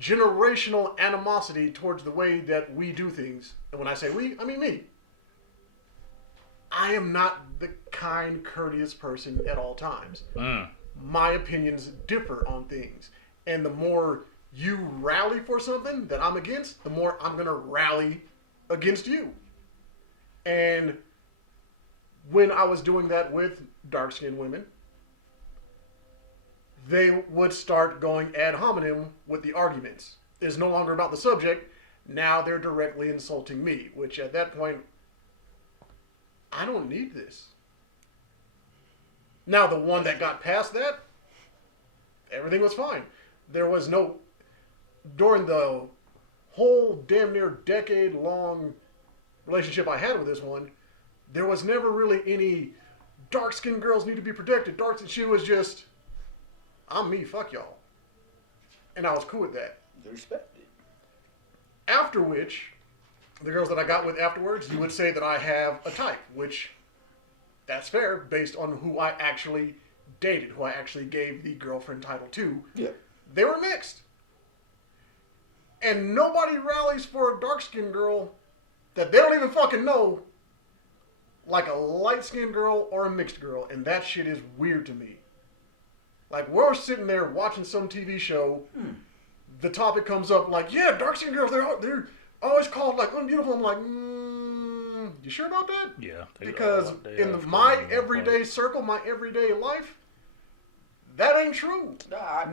generational animosity towards the way that we do things. And when I say we, I mean me. I am not the kind, courteous person at all times. My opinions differ on things. And the more you rally for something that I'm against, the more I'm going to rally against you. And when I was doing that with dark-skinned women, they would start going ad hominem with the arguments. It's no longer about the subject. Now they're directly insulting me, which at that point, I don't need this. Now, the one that got past that, everything was fine. There was no, during the whole damn near decade-long relationship I had with this one, there was never really any dark-skinned girls need to be protected. She was just, I'm me, fuck y'all. And I was cool with that. Respect it. After which, the girls that I got with afterwards, you would say that I have a type, which that's fair based on who I actually dated, who I actually gave the girlfriend title to. Yeah. They were mixed. And nobody rallies for a dark-skinned girl that they don't even fucking know like a light-skinned girl or a mixed girl. And that shit is weird to me. Like, we're sitting there watching some TV show, the topic comes up like, yeah, dark-skinned girls, they're always called like unbeautiful. I'm like, you sure about that? Yeah. Because in my everyday circle, my everyday life, that ain't true.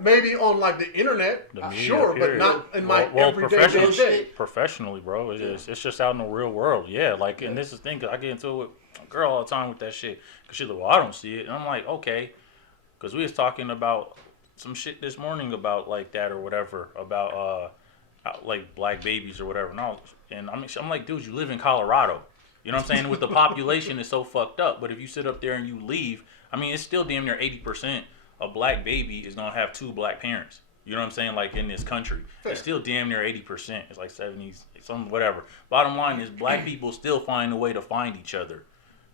Maybe on like the internet, sure, but not in my everyday day. Professionally, bro, it's just out in the real world. Yeah, like, and this is the thing, 'cause I get into it with a girl all the time with that shit. Because she's like, well, I don't see it. And I'm like, okay. Because we was talking about some shit this morning about like that or whatever, about like black babies or whatever. And I'm like, dude, you live in Colorado. You know what I'm saying? With the population is so fucked up. But if you sit up there and you leave, I mean, it's still damn near 80% a black baby is gonna have 2 black parents. You know what I'm saying? Like in this country, it's still damn near 80%. It's like 70s, some whatever. Bottom line is, black people still find a way to find each other.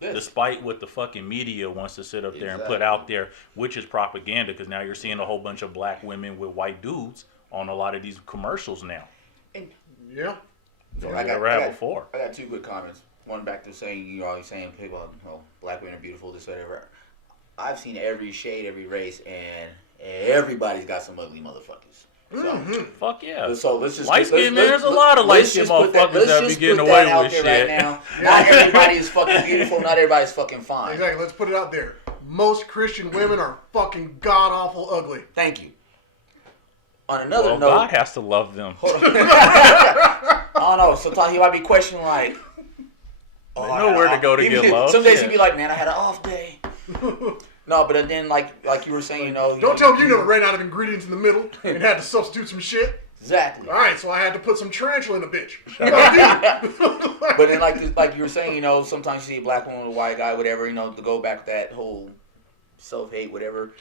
Despite what the fucking media wants to sit up there and put out there, which is propaganda, because now you're seeing a whole bunch of black women with white dudes on a lot of these commercials now. Yeah. So I got 2 good comments. One back to saying, you always saying people, black women are beautiful, this, whatever. I've seen every shade, every race, and everybody's got some ugly motherfuckers. So, fuck yeah. So let's just light skin. There's a lot of light skin motherfuckers that be getting away with shit. Right now. Not everybody is fucking beautiful. Not everybody's fucking fine. Exactly. Let's put it out there. Most Christian women are fucking god awful ugly. Thank you. On another note, God has to love them. I don't know. Sometimes he might be questioning like, they know where to go to get love. Some days he'd be like, man, I had an off day. No, but then like you were saying, don't tell me you never ran out of ingredients in the middle and had to substitute some shit. Exactly. All right, so I had to put some tarantula in a bitch. But then like you were saying, sometimes you see a black woman with a white guy, whatever, to go back to that whole self-hate, whatever.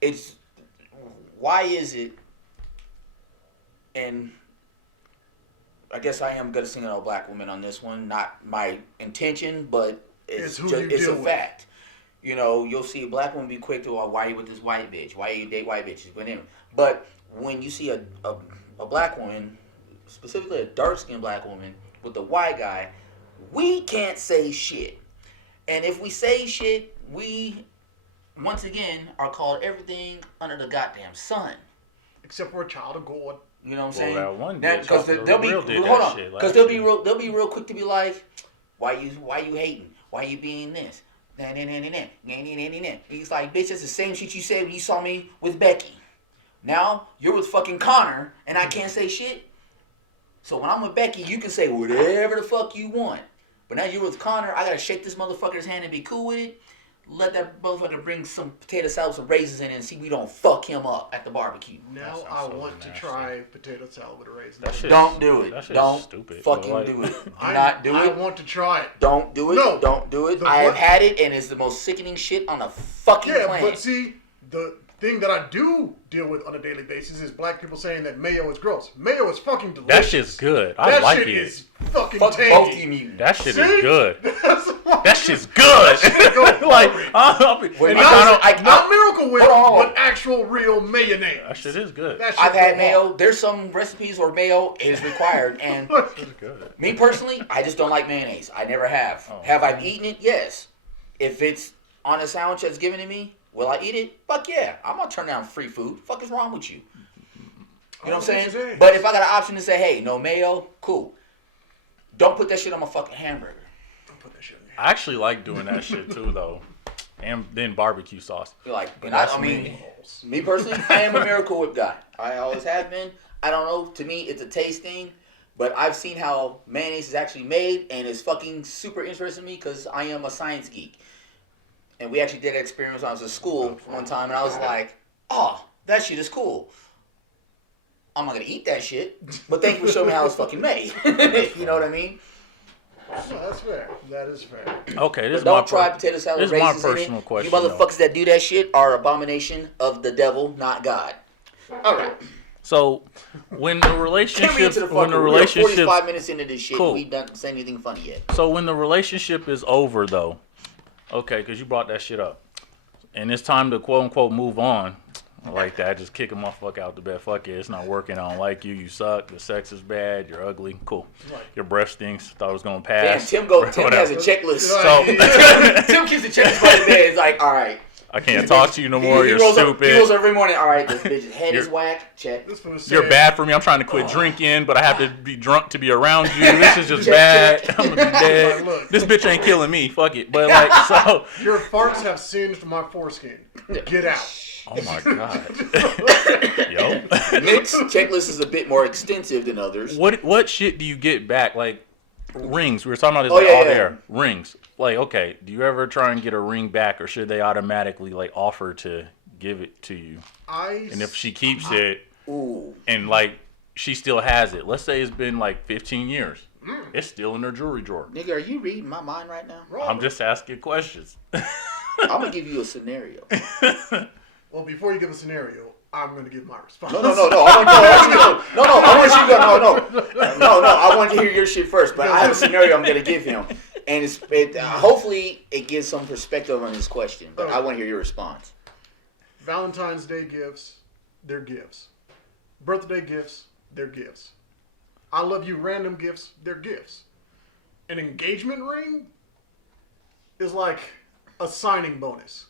It's, why is it, and I guess I am going to single out a black woman on this one, not my intention, but it's a fact. You'll see a black woman be quick to, why are you with this white bitch? Why you date white bitches? But when you see a black woman, specifically a dark-skinned black woman with a white guy, we can't say shit. And if we say shit, we, once again, are called everything under the goddamn sun. Except we're a child of God. You know what I'm saying? That one because they'll be because they'll be real quick to be like, why you hating? Why you being this? He's like, bitch, that's the same shit you said when you saw me with Becky. Now you're with fucking Connor, and I can't say shit. So when I'm with Becky, you can say whatever the fuck you want. But now you're with Connor, I gotta shake this motherfucker's hand and be cool with it. Let that motherfucker bring some potato salad, some raisins in it, and see we don't fuck him up at the barbecue. Now I want to try potato salad with a raisin. Don't do it. Don't stupid, fucking do it. Do not do it. I want to try it. Don't do it. No, don't do it. I have had it, and it's the most sickening shit on the fucking planet. But see, thing that I do deal with on a daily basis is black people saying that mayo is gross. Mayo is fucking delicious. That shit's good. I like it. That shit is fucking tangy. That shit is good. That shit's good. Like, not Miracle Whip, but actual real mayonnaise. That shit is good. I've had mayo. There's some recipes where mayo is required, and me personally, I just don't like mayonnaise. I never have. Oh, have I eaten it? Yes. If it's on a sandwich that's given to me, will I eat it? Fuck yeah. I'm gonna turn down free food. Fuck is wrong with you? You know what I'm saying? But if I got an option to say, hey, no mayo, cool. Don't put that shit on my fucking hamburger. Don't put that shit on your hamburger. I actually like doing that shit too, though. And then barbecue sauce. Like, I mean, me personally, I am a Miracle Whip guy. I always have been. I don't know. To me, it's a taste thing. But I've seen how mayonnaise is actually made, and it's fucking super interesting to me because I am a science geek. And we actually did an experiment when I was in school one time, and I was like, oh, that shit is cool. I'm not going to eat that shit, but thank you for showing me how it's fucking made. You know what I mean? No, that's fair. That is fair. Okay, this is don't try potato salad. This is my personal question. You motherfuckers that do that shit are abomination of the devil, not God. All right. So when the relationship, 45 minutes into this shit, we don't say anything funny yet. So when the relationship is over, though, okay, because you brought that shit up, and it's time to quote unquote move on. Like that, just kick a motherfucker out the bed. Fuck it, it's not working. I don't like you. You suck. The sex is bad. You're ugly. Cool. Right. Your breath stinks. Thought it was gonna pass. Damn, Tim has a checklist. So Tim keeps a checklist by the day. It's like, all right. I can't talk to you no more. You're stupid. He rolls every morning. All right, this bitch's head is whack. Check. You're bad for me. I'm trying to quit drinking, but I have to be drunk to be around you. This is just bad. I'm gonna be dead. This bitch ain't killing me. Fuck it. But like, so your farts have singed my foreskin. Get out. Oh my god. Yo. Nick's checklist is a bit more extensive than others. What shit do you get back? Like rings. We were talking about this there. Rings. Like, okay, do you ever try and get a ring back, or should they automatically like offer to give it to you? And if she keeps it, and like she still has it, let's say it's been like 15 years, it's still in her jewelry drawer. Nigga, are you reading my mind right now? I'm just asking questions. I'm gonna give you a scenario. Well, before you give a scenario, I'm going to give my response. No. I want you to go. No. I want to hear your shit first, but I have a scenario I'm going to give him. And hopefully it gives some perspective on this question, but I want to hear your response. Valentine's Day gifts, they're gifts. Birthday gifts, they're gifts. I love you random gifts, they're gifts. An engagement ring is like a signing bonus.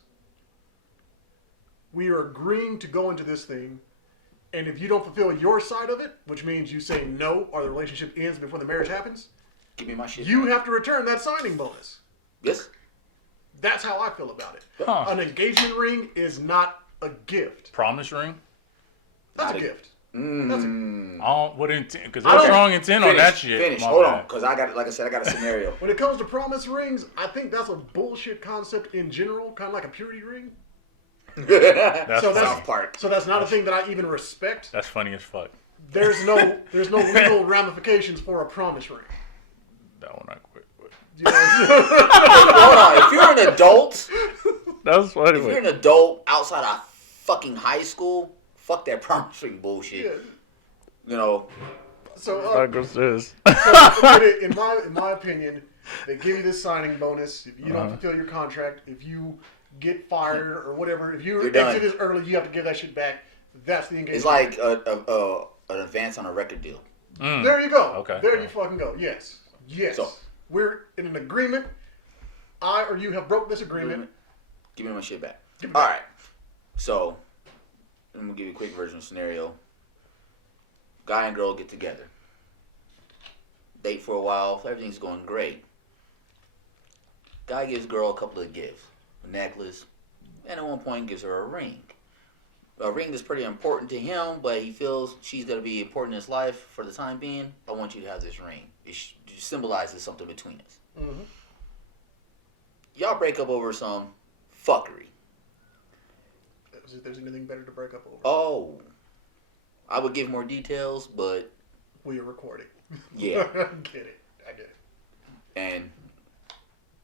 We are agreeing to go into this thing, and if you don't fulfill your side of it, which means you say no or the relationship ends before the marriage happens, give me my shit. You have to return that signing bonus. Yes. That's how I feel about it. An engagement ring is not a gift. Promise ring? That's a gift. That's a gift. What intent? Because there's strong intent on that shit. Finish. Hold on, because I got a scenario. When it comes to promise rings, I think that's a bullshit concept in general, kind of like a purity ring. That's South Park. So that's not a thing that I even respect. That's funny as fuck. There's no legal ramifications for a promise ring. That one I quit with. Hold on. If you're an adult, that's funny. If you're an adult outside of fucking high school, fuck that promise ring bullshit. Yeah. You know. So, so in my opinion, they give you this signing bonus if you don't fulfill your contract. If you get fired or whatever, if you exit this early, you have to give that shit back. That's the engagement. It's like an advance on a record deal. There you go. Okay. There you fucking go. Yes. So, we're in an agreement. I or you have broke this agreement. Give me my shit back. All right. So, I'm going to give you a quick version of the scenario. Guy and girl get together. Date for a while. Everything's going great. Guy gives girl a couple of gifts. A necklace. And at one point gives her a ring. A ring that's pretty important to him, but he feels she's going to be important in his life for the time being. I want you to have this ring. It symbolizes something between us. Mm-hmm. Y'all break up over some fuckery. If there's anything better to break up over. Oh. I would give more details, but... We are recording. Yeah. I get it. And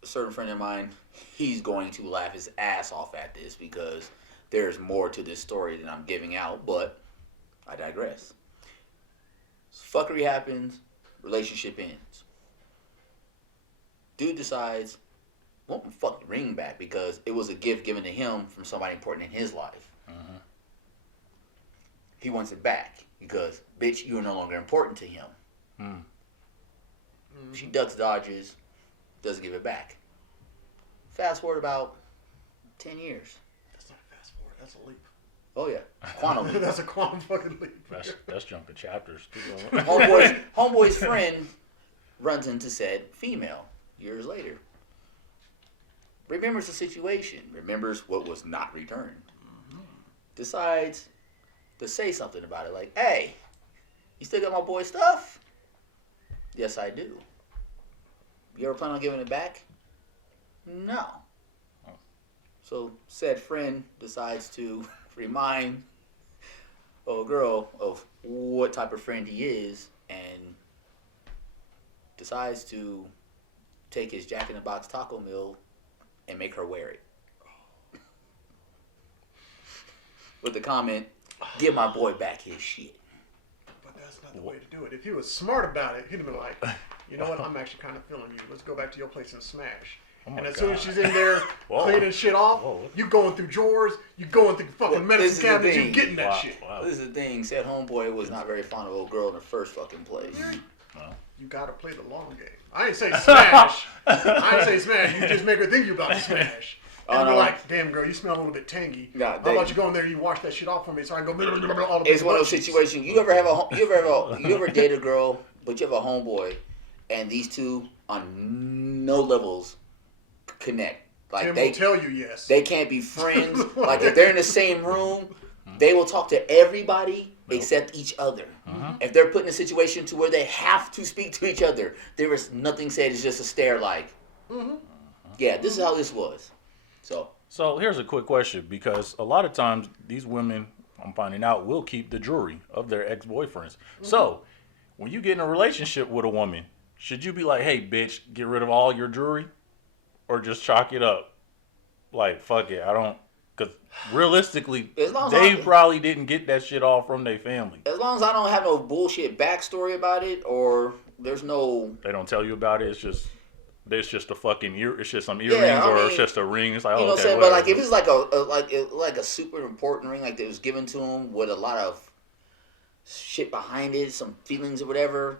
a certain friend of mine, he's going to laugh his ass off at this because there's more to this story than I'm giving out, but I digress. Fuckery happens, relationship ends. Dude decides, want my fucking ring back because it was a gift given to him from somebody important in his life. Uh-huh. He wants it back because, bitch, you are no longer important to him. She ducks, dodges, doesn't give it back. Fast forward about 10 years. That's not a fast forward. That's a leap. Oh, yeah. Quantum leap. That's a quantum fucking leap. That's jumping chapters. Homeboy's friend runs into said female years later. Remembers the situation. Remembers what was not returned. Decides to say something about it. Like, hey, you still got my boy's stuff? Yes, I do. You ever plan on giving it back? No. So said friend decides to remind a girl of what type of friend he is and decides to take his Jack in the Box taco meal and make her wear it. With the comment, give my boy back his shit. But that's not the way to do it. If he was smart about it, he'd have been like, you know what, I'm actually kind of feeling you. Let's go back to your place and smash. And as soon as she's in there cleaning shit off, you going through drawers, you going through fucking medicine cabinets, you getting that shit. This is the thing. Said homeboy was not very fond of old girl in the first fucking place. You gotta play the long game. I ain't say smash. I ain't say smash. You just make her think you about to smash. And you're like, damn girl, you smell a little bit tangy. How about you go in there and you wash that shit off for me so I can go all the It's one of those situations. You ever date a girl, but you have a homeboy, and these two on no levels connect. Like Tim will tell you yes. They can't be friends. Like if they're in the same room, they will talk to everybody except each other. If they're put in a situation to where they have to speak to each other, there is nothing said. It's just a stare. Like, yeah, this is how this was. So here's a quick question, because a lot of times these women, I'm finding out, will keep the jewelry of their ex-boyfriends. So when you get in a relationship with a woman, should you be like, hey, bitch, get rid of all your jewelry? Or just chalk it up? Like, fuck it, I don't... Because realistically, they probably didn't get that shit all from their family. As long as I don't have no bullshit backstory about it, or there's no... They don't tell you about it, it's just a fucking ear. It's just some earrings, or it's just a ring. It's like, you know what I'm saying? But like, if it's like a super important ring, like that was given to him with a lot of shit behind it, some feelings or whatever,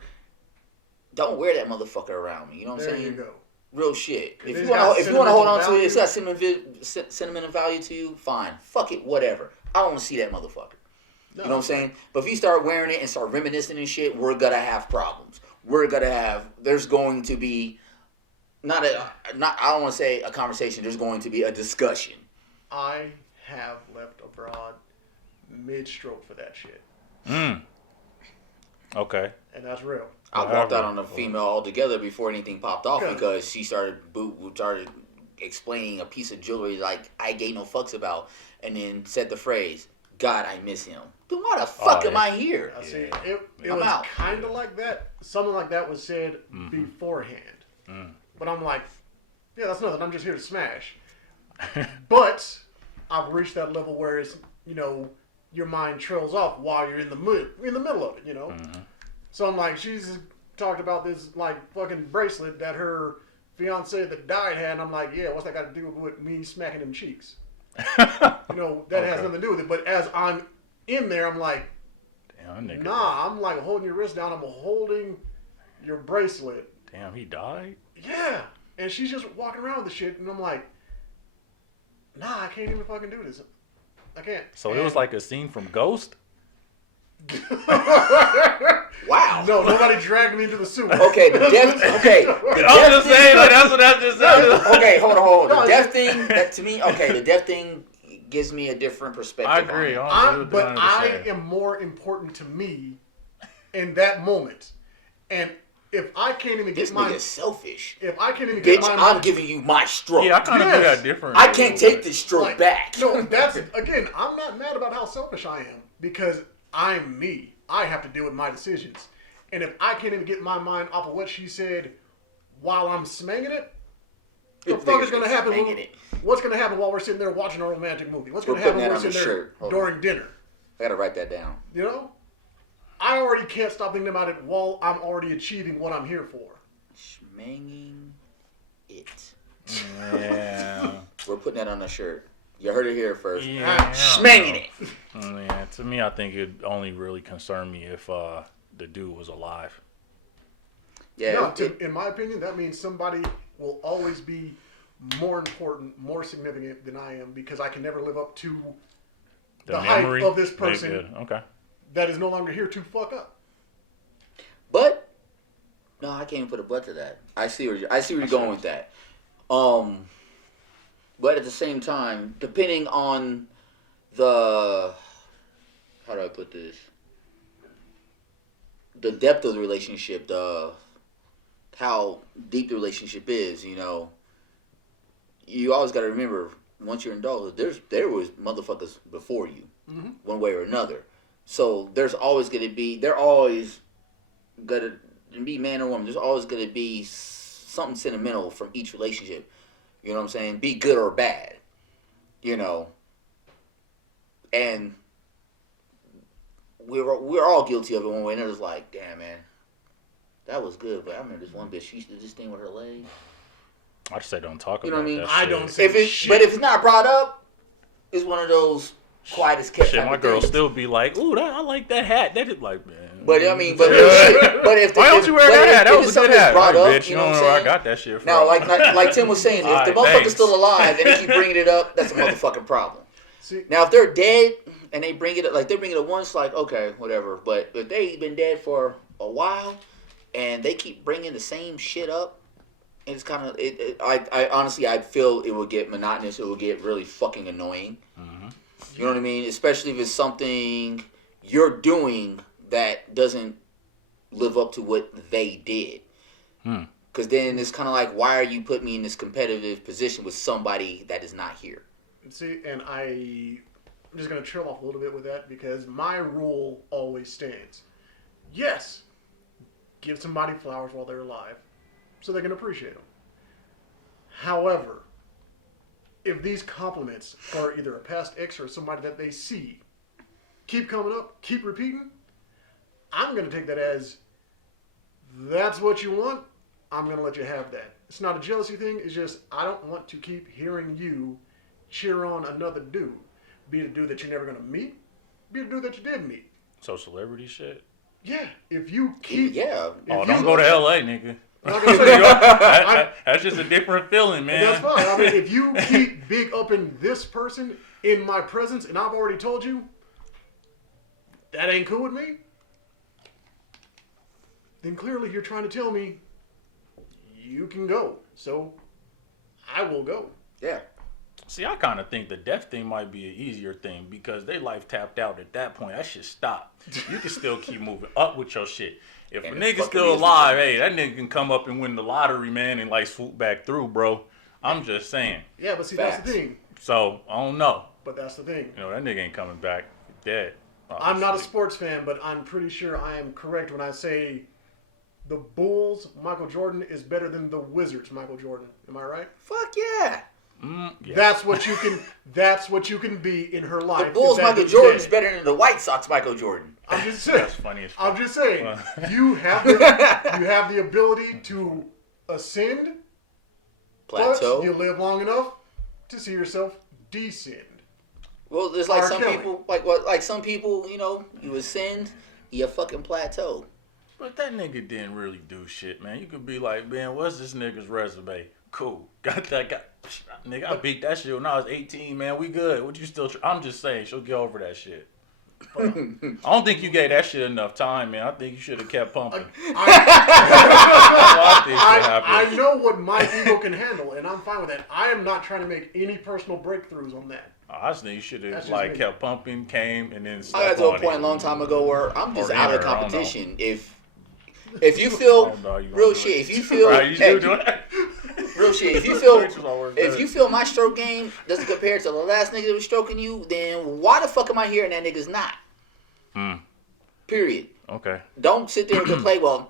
don't wear that motherfucker around me. You know what I'm saying? There you go. Real shit. If you want to hold on to it, it's got sentimental value to you. Fine. Fuck it. Whatever. I don't want to see that motherfucker. No. You know what I'm saying? But if you start wearing it and start reminiscing and shit, we're gonna have problems. There's going to be I don't want to say a conversation. There's going to be a discussion. I have left abroad mid-stroke for that shit. Okay. And that's real. I walked out on a female altogether before anything popped off because she started explaining a piece of jewelry like I gave no fucks about, and then said the phrase, God, I miss him. Then why the fuck am I here? I see. It was kind of like that. Something like that was said beforehand. But I'm like, yeah, that's nothing. I'm just here to smash. But I've reached that level where it's, your mind trails off while you're in the middle of it, So I'm like, she's talked about this like fucking bracelet that her fiance that died had, and I'm like, yeah, what's that got to do with me smacking them cheeks? That has nothing to do with it. But as I'm in there, I'm like, damn, I'm like holding your wrist down. I'm holding your bracelet. Damn, he died? Yeah. And she's just walking around with the shit, and I'm like, nah, I can't even fucking do this. I can't. So it was like a scene from Ghost? Wow. No, nobody dragged me into the sewer. Okay, the death. Okay, I'm just saying, like, that's what I just said. Okay, hold on. The death thing, that to me, the death thing gives me a different perspective. I agree. But I am more important to me in that moment. And if I can't even get mine, this nigga's selfish. If I can't even get mine, I'm giving you my stroke. Yeah, I kind of do that different. I can't take this stroke back. No, that's again. I'm not mad about how selfish I am because I'm me. I have to deal with my decisions. And if I can't even get my mind off of what she said while I'm smanging it, The fuck is going to happen? What's going to happen while we're sitting there watching a romantic movie? What's going to happen while we're sitting there during dinner? I got to write that down. You know? I already can't stop thinking about it while I'm already achieving what I'm here for. Schmanging it. Yeah. We're putting that on a shirt. You heard it here first. Yeah, schmanging it. Yeah, to me, I think it only really concerned me if the dude was alive. Yeah. No, in my opinion, that means somebody will always be more important, more significant than I am because I can never live up to the height of this person that is no longer here to fuck up. But no, I can't even put a but to that. I see where you're going with that. But at the same time, depending on the how do I put this? The depth of the relationship, how deep the relationship is, you know. You always got to remember, once you're in adulthood, there was motherfuckers before you, one way or another. So there's always going to be, be man or woman, there's always going to be something sentimental from each relationship. You know what I'm saying? Be good or bad, you know. And we're all guilty of it one way or another. It's like, damn, man, that was good, but I remember this one bitch, she used to do this thing with her leg. I just say don't talk about that. You know what I mean? I don't say shit. But if it's not brought up, it's one of those quiet as kept. Shit, my girl still be like, "Ooh, I like that hat." That is like, man. But I mean, but if why don't you wear that hat? That was a good hat, brought up, bitch. You don't know where I got that shit from. Now, like Tim was saying, if the motherfucker's still alive and they keep bringing it up, that's a motherfucking problem. See? Now, if they're dead and they bring it up, like they bring it up once, like okay, whatever. But if they've been dead for a while and they keep bringing the same shit up. It's kind of I honestly I feel it would get monotonous. It would get really fucking annoying. You know what I mean? Especially if it's something you're doing that doesn't live up to what they did. Because then it's kind of like, why are you putting me in this competitive position with somebody that is not here? See, and I'm just gonna trail off a little bit with that because my rule always stands. Yes, give somebody flowers while they're alive, so they can appreciate them. However, if these compliments are either a past ex or somebody that they see keep coming up, keep repeating, I'm going to take that as that's what you want, I'm going to let you have that. It's not a jealousy thing, it's just I don't want to keep hearing you cheer on another dude. Be it a dude that you're never going to meet, be it a dude that you did meet. So celebrity shit? Yeah, if you keep... Yeah. Don't go to L.A., nigga. That's just a different feeling, man. That's fine. I mean, if you keep big upping this person in my presence, and I've already told you that ain't cool with me, then clearly you're trying to tell me you can go. So I will go. Yeah. See, I kind of think the death thing might be an easier thing because they life tapped out at that point. That shit stopped. You can still keep moving up with your shit. If a nigga's still alive, hey, that nigga can come up and win the lottery, man, and like swoop back through, bro. I'm just saying. Yeah, but see, that's the thing. So, I don't know. But that's the thing. You know, that nigga ain't coming back dead. Obviously. I'm not a sports fan, but I'm pretty sure I am correct when I say the Bulls, Michael Jordan, is better than the Wizards, Michael Jordan. Am I right? Fuck yeah. Yeah. That's what you can. That's what you can be in her life. The Bulls, Michael Jordan is better than the White Sox, Michael Jordan. I'm just saying. That's funny as fuck. I'm just saying. You have the ability to ascend, plateau. But you live long enough to see yourself descend. Well, there's like some people, like some people, you know, you ascend, you fucking plateau. But that nigga didn't really do shit, man. You could be like, man, what's this nigga's resume? Cool, got that guy. Nigga, I beat that shit when I was 18, man. We good. What you still? I'm just saying, she'll get over that shit. I don't think you gave that shit enough time, man. I think you should have kept pumping. I know what my ego can handle, and I'm fine with that. I am not trying to make any personal breakthroughs on that. I just think you should have like kept pumping, came, and then. I got to a point a long time ago where I'm just out of competition. If you feel real shit, if you feel real shit, if you feel my stroke game doesn't compare to the last nigga that was stroking you, then why the fuck am I here and that nigga's not? Period. Okay. Don't sit there and complain. Well,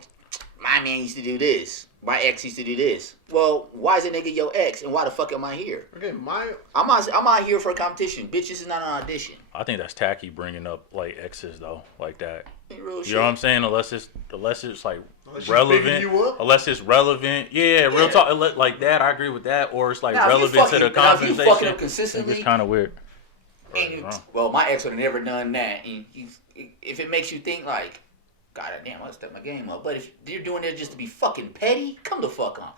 my man used to do this. My ex used to do this. Well, why is a nigga your ex, and why the fuck am I here? Okay, I'm out here for a competition. Bitch, this is not an audition. I think that's tacky bringing up like exes though, like that. Real you know what I'm saying? Unless it's like relevant. Unless it's relevant. Yeah, real talk. Like that, I agree with that. Or it's like relevant to the conversation. If you fucking up consistently, it's kind of weird. Well, my ex would have never done that. And if it makes you think like, God damn, I stepped my game up. But if you're doing it just to be fucking petty, come the fuck on.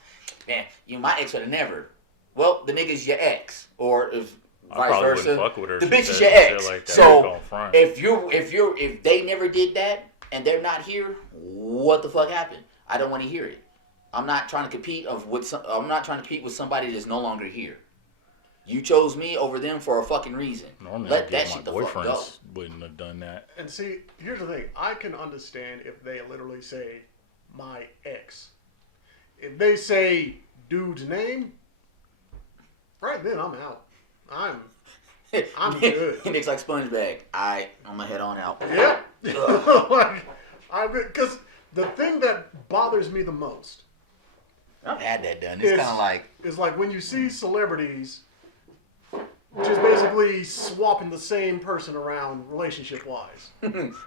Man, my ex would have never. Well, the nigga's your ex, or if vice versa, fuck with her. The bitch is your ex. Like so if they never did that and they're not here, what the fuck happened? I don't want to hear it. I'm not trying to compete with somebody that's no longer here. You chose me over them for a fucking reason. Normally, let that shit the fuck go. Wouldn't have done that. And see, here's the thing. I can understand if they literally say, my ex. If they say dude's name, right then I'm out. I'm good. He looks like SpongeBob. I'm gonna head on out. Yeah. Because the thing that bothers me the most. I've had that done. It's kind of like. It's like when you see celebrities just basically swapping the same person around relationship-wise.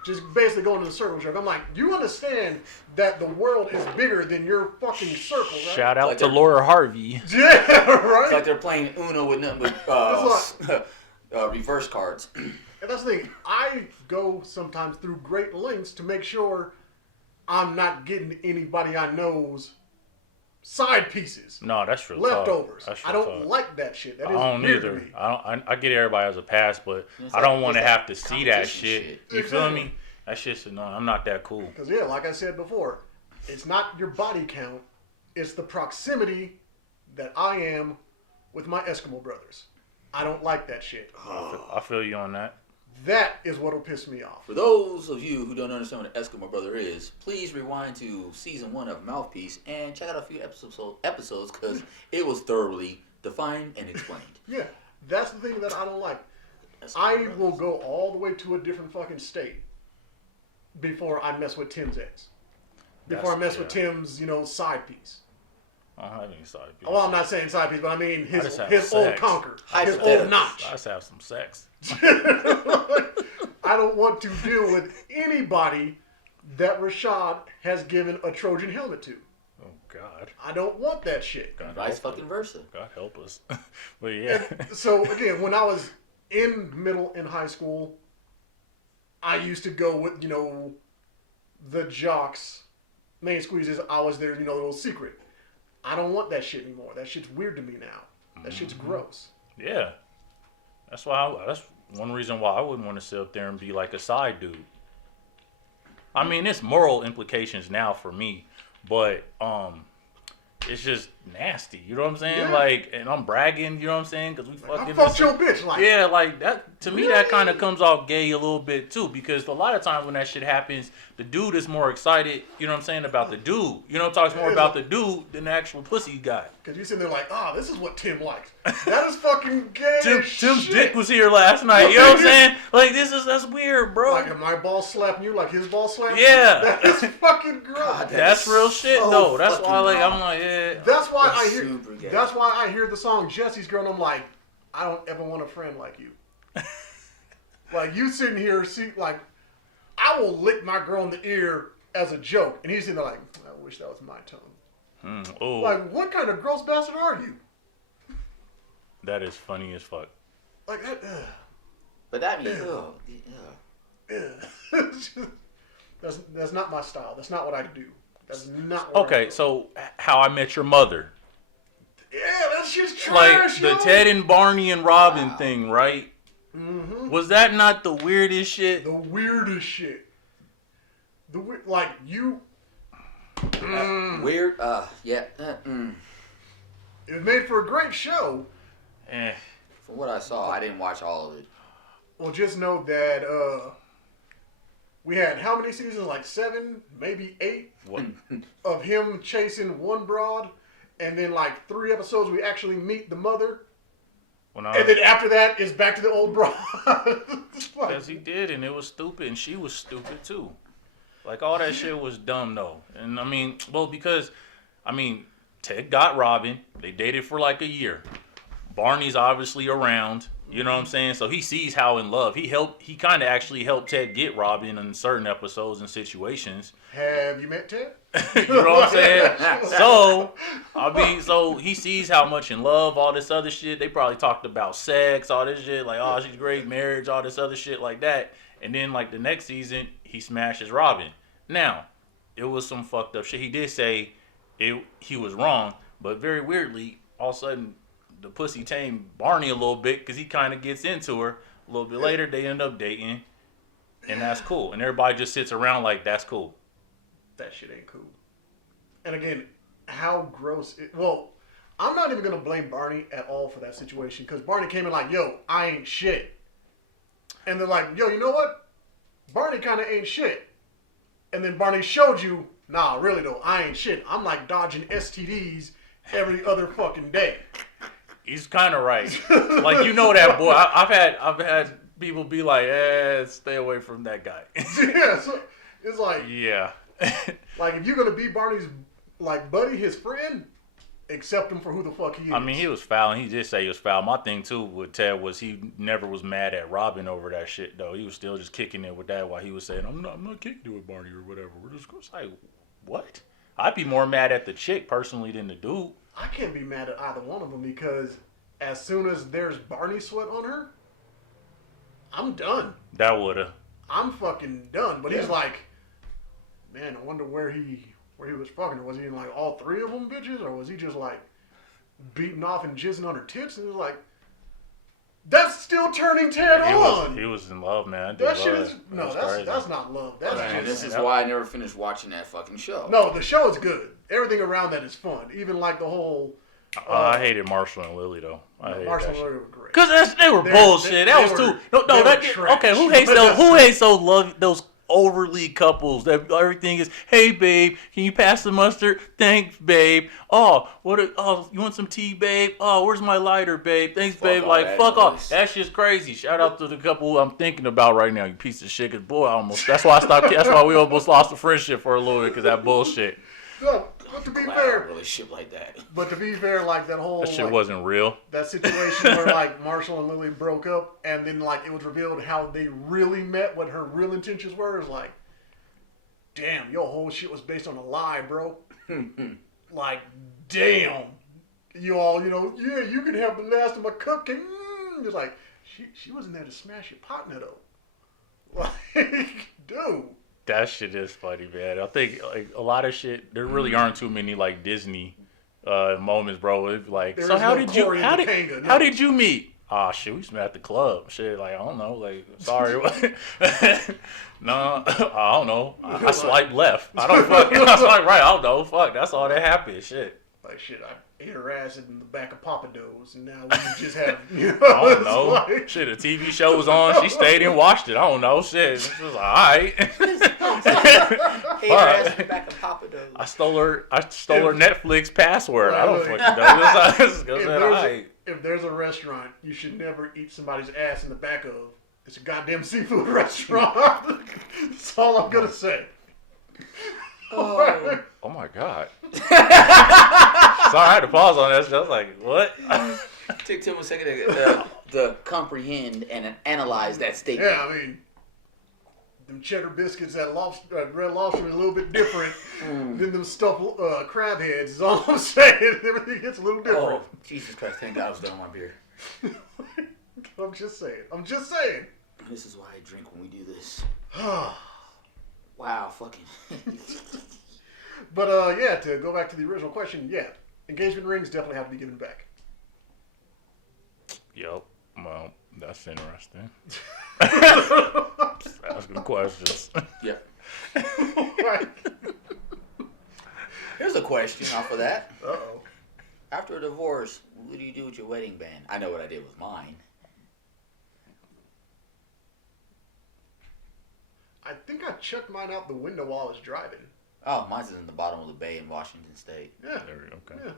Just basically going in a circle jerk. I'm like, you understand that the world is bigger than your fucking circle, right? Shout out to Laura Harvey. Yeah, right? It's like they're playing Uno with nothing but reverse cards. And that's the thing. I go sometimes through great lengths to make sure I'm not getting anybody I know's side pieces. No, that's real leftovers. That's I don't like that shit. That is I don't weird either. to me. I get everybody as a pass, but I don't want to have to see that shit. You feel me? That shit's no. I'm not that cool. Because yeah, like I said before, it's not your body count. It's the proximity that I am with my Eskimo brothers. I don't like that shit. I feel you on that. That is what'll piss me off. For those of you who don't understand what an Eskimo brother is, please rewind to season 1 of Mouthpiece and check out a few episodes because it was thoroughly defined and explained. Yeah, that's the thing that I don't like. I will go all the way to a different fucking state before I mess with Tim's ex. Before I mess with Tim's, side piece. I don't have any side piece. Well, I'm not saying side piece, but I mean his old conquer, his old notch. I just have some sex. I don't want to deal with anybody that Rashad has given a Trojan helmet to. Oh God! I don't want that shit. Vice fucking versa. God help us. But yeah. And so again, when I was in middle and high school, I used to go with the jocks, main squeezes. I was their little secret. I don't want that shit anymore. That shit's weird to me now. That shit's gross. Yeah. That's one reason why I wouldn't want to sit up there and be like a side dude. I mean, it's moral implications now for me, but it's just nasty. You know what I'm saying? Yeah. Like, and I'm bragging. You know what I'm saying? Because we fucking. I fucked your bitch. Like, yeah, like that. To me, that kind of comes off gay a little bit too, because a lot of times when that shit happens, the dude is more excited. You know what I'm saying about the dude. You know, talks more about the dude than the actual pussy he got. Because you sitting there like, this is what Tim likes. That is fucking gay. Tim's dick was here last night. You know what I'm saying? Like that's weird, bro. Like am my ball slapping you like his ball slapping yeah. you? That is fucking gross. God, that's real shit though. That's why I'm like, yeah. That's why I hear the song Jesse's Girl and I'm like, I don't ever want a friend like you. Like you sitting here, like I will lick my girl in the ear as a joke, and he's sitting there like, I wish that was my tongue. Oh. Like, what kind of gross bastard are you? That is funny as fuck. Like, but that means, that's not my style. That's not what I do. That's not. What I do. So How I Met Your Mother. Yeah, that's just trash. Like the Ted and Barney and Robin thing, right? Mm-hmm. Was that not the weirdest shit? The weirdest shit. Like you. Weird. Yeah. It was made for a great show. From what I saw, I didn't watch all of it. Well, just know that we had how many seasons? Like 7, maybe 8 of him chasing one broad, and then like 3 episodes we actually meet the mother. And then after that, it's back to the old broad. Because he did, and it was stupid, and she was stupid too. Like, all that shit was dumb, though. And, I mean, well, because, I mean, Ted got Robin. They dated for like a year. Barney's obviously around. You know what I'm saying? So he sees how in love. He kind of actually helped Ted get Robin in certain episodes and situations. Have you met Ted? You know what I'm saying? So, I mean, so he sees how much in love, all this other shit. They probably talked about sex, all this shit. Like, oh, she's great, marriage, all this other shit like that. And then, like, the next season, he smashes Robin. Now, it was some fucked up shit. He did say he was wrong, but very weirdly, all of a sudden, the pussy tamed Barney a little bit because he kind of gets into her. A little bit later, they end up dating, and that's cool. And everybody just sits around like, that's cool. That shit ain't cool. And again, how gross well, I'm not even going to blame Barney at all for that situation because Barney came in like, yo, I ain't shit. And they're like, yo, you know what? Barney kind of ain't shit. And then Barney showed you, nah, really though, I ain't shit. I'm like dodging STDs every other fucking day. He's kind of right. Like, you know that boy. I've had people be like, stay away from that guy. Yeah, so it's like, yeah. Like, if you're gonna be Barney's like buddy, his friend, accept him for who the fuck he is. I mean, he was foul, and he did say he was foul. My thing too with Ted was he never was mad at Robin over that shit though. He was still just kicking it with that while he was saying, I'm not kicking it with Barney or whatever. We're just gonna say, what? I'd be more mad at the chick personally than the dude. I can't be mad at either one of them because as soon as there's Barney sweat on her, I'm done. That woulda. I'm fucking done. But he's like, man, I wonder where he was fucking her. Was he in like all three of them bitches, or was he just like beating off and jizzing on her tits? And it was like, that's still turning Ted on. He was in love, man. That shit is that's not love. That's this is why I never finished watching that fucking show. No, the show is good. Everything around that is fun. Even like the whole. I hated Marshall and Lily though. Marshall and Lily were great. Cause they were bullshit. That was too. Okay. Who hates those overly couples that everything is, hey babe, can you pass the mustard? Thanks babe. Oh, you want some tea babe? Oh, where's my lighter babe? Thanks babe. Like, fuck off. That shit's crazy. Shout out to the couple I'm thinking about right now, you piece of shit. Cause boy, that's why we almost lost the friendship for a little bit, cause that bullshit. No, but to be fair, really shit like that. But to be fair, like that whole shit wasn't real. That situation where like Marshall and Lily broke up, and then like it was revealed how they really met, what her real intentions were. Is like, damn, your whole shit was based on a lie, bro. Like, damn, you you can have the last of my cooking. It's like she wasn't there to smash your partner though. Like, dude. That shit is funny, man. I think like a lot of shit. There really aren't too many like Disney moments, bro. It's like, so how did you meet? Ah, shit, we just met at the club. Shit, like I don't know, like sorry, no, I don't know. I swiped left. I swipe right. I don't know. Fuck, that's all that happened. Shit. Like shit, I ate her ass in the back of Papa Do's, and now we can just have. I don't know. Like... Shit, a TV show was on. She stayed and watched it. I don't know. Shit, it's just like, all right. Ate her ass in the back of Papa Do's. I stole her Netflix password. I don't fucking know. If there's a restaurant you should never eat somebody's ass in the back of, it's a goddamn seafood restaurant. That's all I'm gonna say. Oh my god. Sorry, I had to pause on that. I was like, what? Take Tim a second to comprehend and analyze that statement. Yeah, I mean, them cheddar biscuits at Red Lobster are a little bit different than them stuffed crab heads, is all I'm saying. Everything gets a little different. Oh, Jesus Christ, thank God I was done with my beer. I'm just saying. This is why I drink when we do this. Wow, fucking. But, yeah, to go back to the original question, yeah, engagement rings definitely have to be given back. Yep. Well, that's interesting. Asking questions. Yeah. Here's a question off of that. Uh-oh. After a divorce, what do you do with your wedding band? I know what I did with mine. I think I checked mine out the window while I was driving. Oh, mine's in the bottom of the bay in Washington State. Yeah. There we go. Okay. Yeah.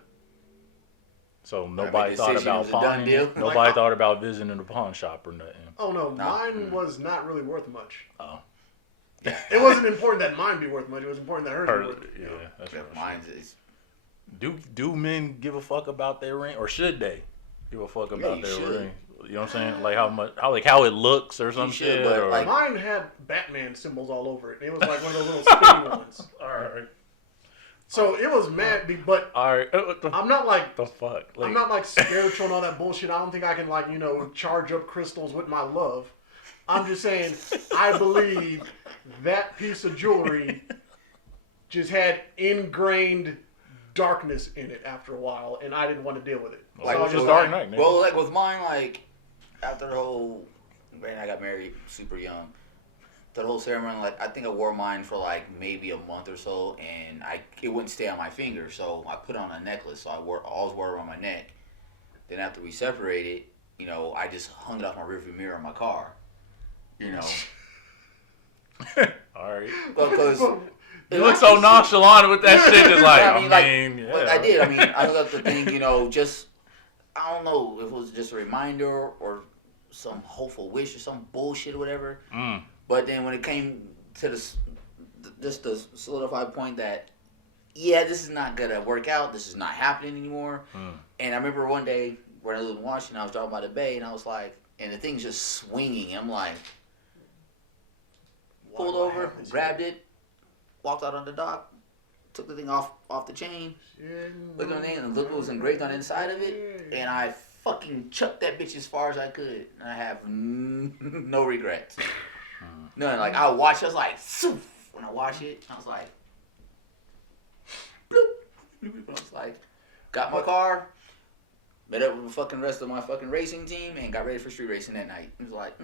So nobody thought about pawning it? Nobody thought about visiting the pawn shop or nothing? Oh, no. Mine was not really worth much. Oh. It wasn't important that mine be worth money. It was important that hers be worth. Yeah, that's right. Mine is. Do men give a fuck about their ring, or should they give a fuck about their ring? You know what I'm saying? Like how it looks or some shit. Or... Like mine had Batman symbols all over it. It was like one of those little spinning ones. All right. So it was mad, but all right. I'm not like the fuck. I'm not like spiritual and all that bullshit. I don't think I can like charge up crystals with my love. I'm just saying I believe that piece of jewelry just had ingrained darkness in it after a while, and I didn't want to deal with it. Like, so it was Dark Knight, man. Well, like with mine, like after the whole, I got married super young. The whole ceremony, like I think I wore mine for like maybe a month or so, and it wouldn't stay on my finger, so I put on a necklace. So I always wore it around my neck. Then after we separated, I just hung it off my rearview mirror in my car. All right. Because you look so nonchalant with that shit. It's like, I did. I mean, I hung up the thing, just, I don't know if it was just a reminder or some hopeful wish or some bullshit or whatever. But then when it came to just the solidified point that, yeah, this is not going to work out. This is not happening anymore. And I remember one day when I lived in Washington, I was driving by the bay, and I was like, and the thing's just swinging. I'm like, pulled over, grabbed it, walked out on the dock, took the thing off the chain, looked on it, and looked what was engraved on the inside of it, and I fucking chucked that bitch as far as I could. And I have no regrets. None. Like, I watched, I was like, Soof! When I watched it, I was like, bloop! I was like, got my car, met up with the fucking rest of my fucking racing team, and got ready for street racing that night. It was like,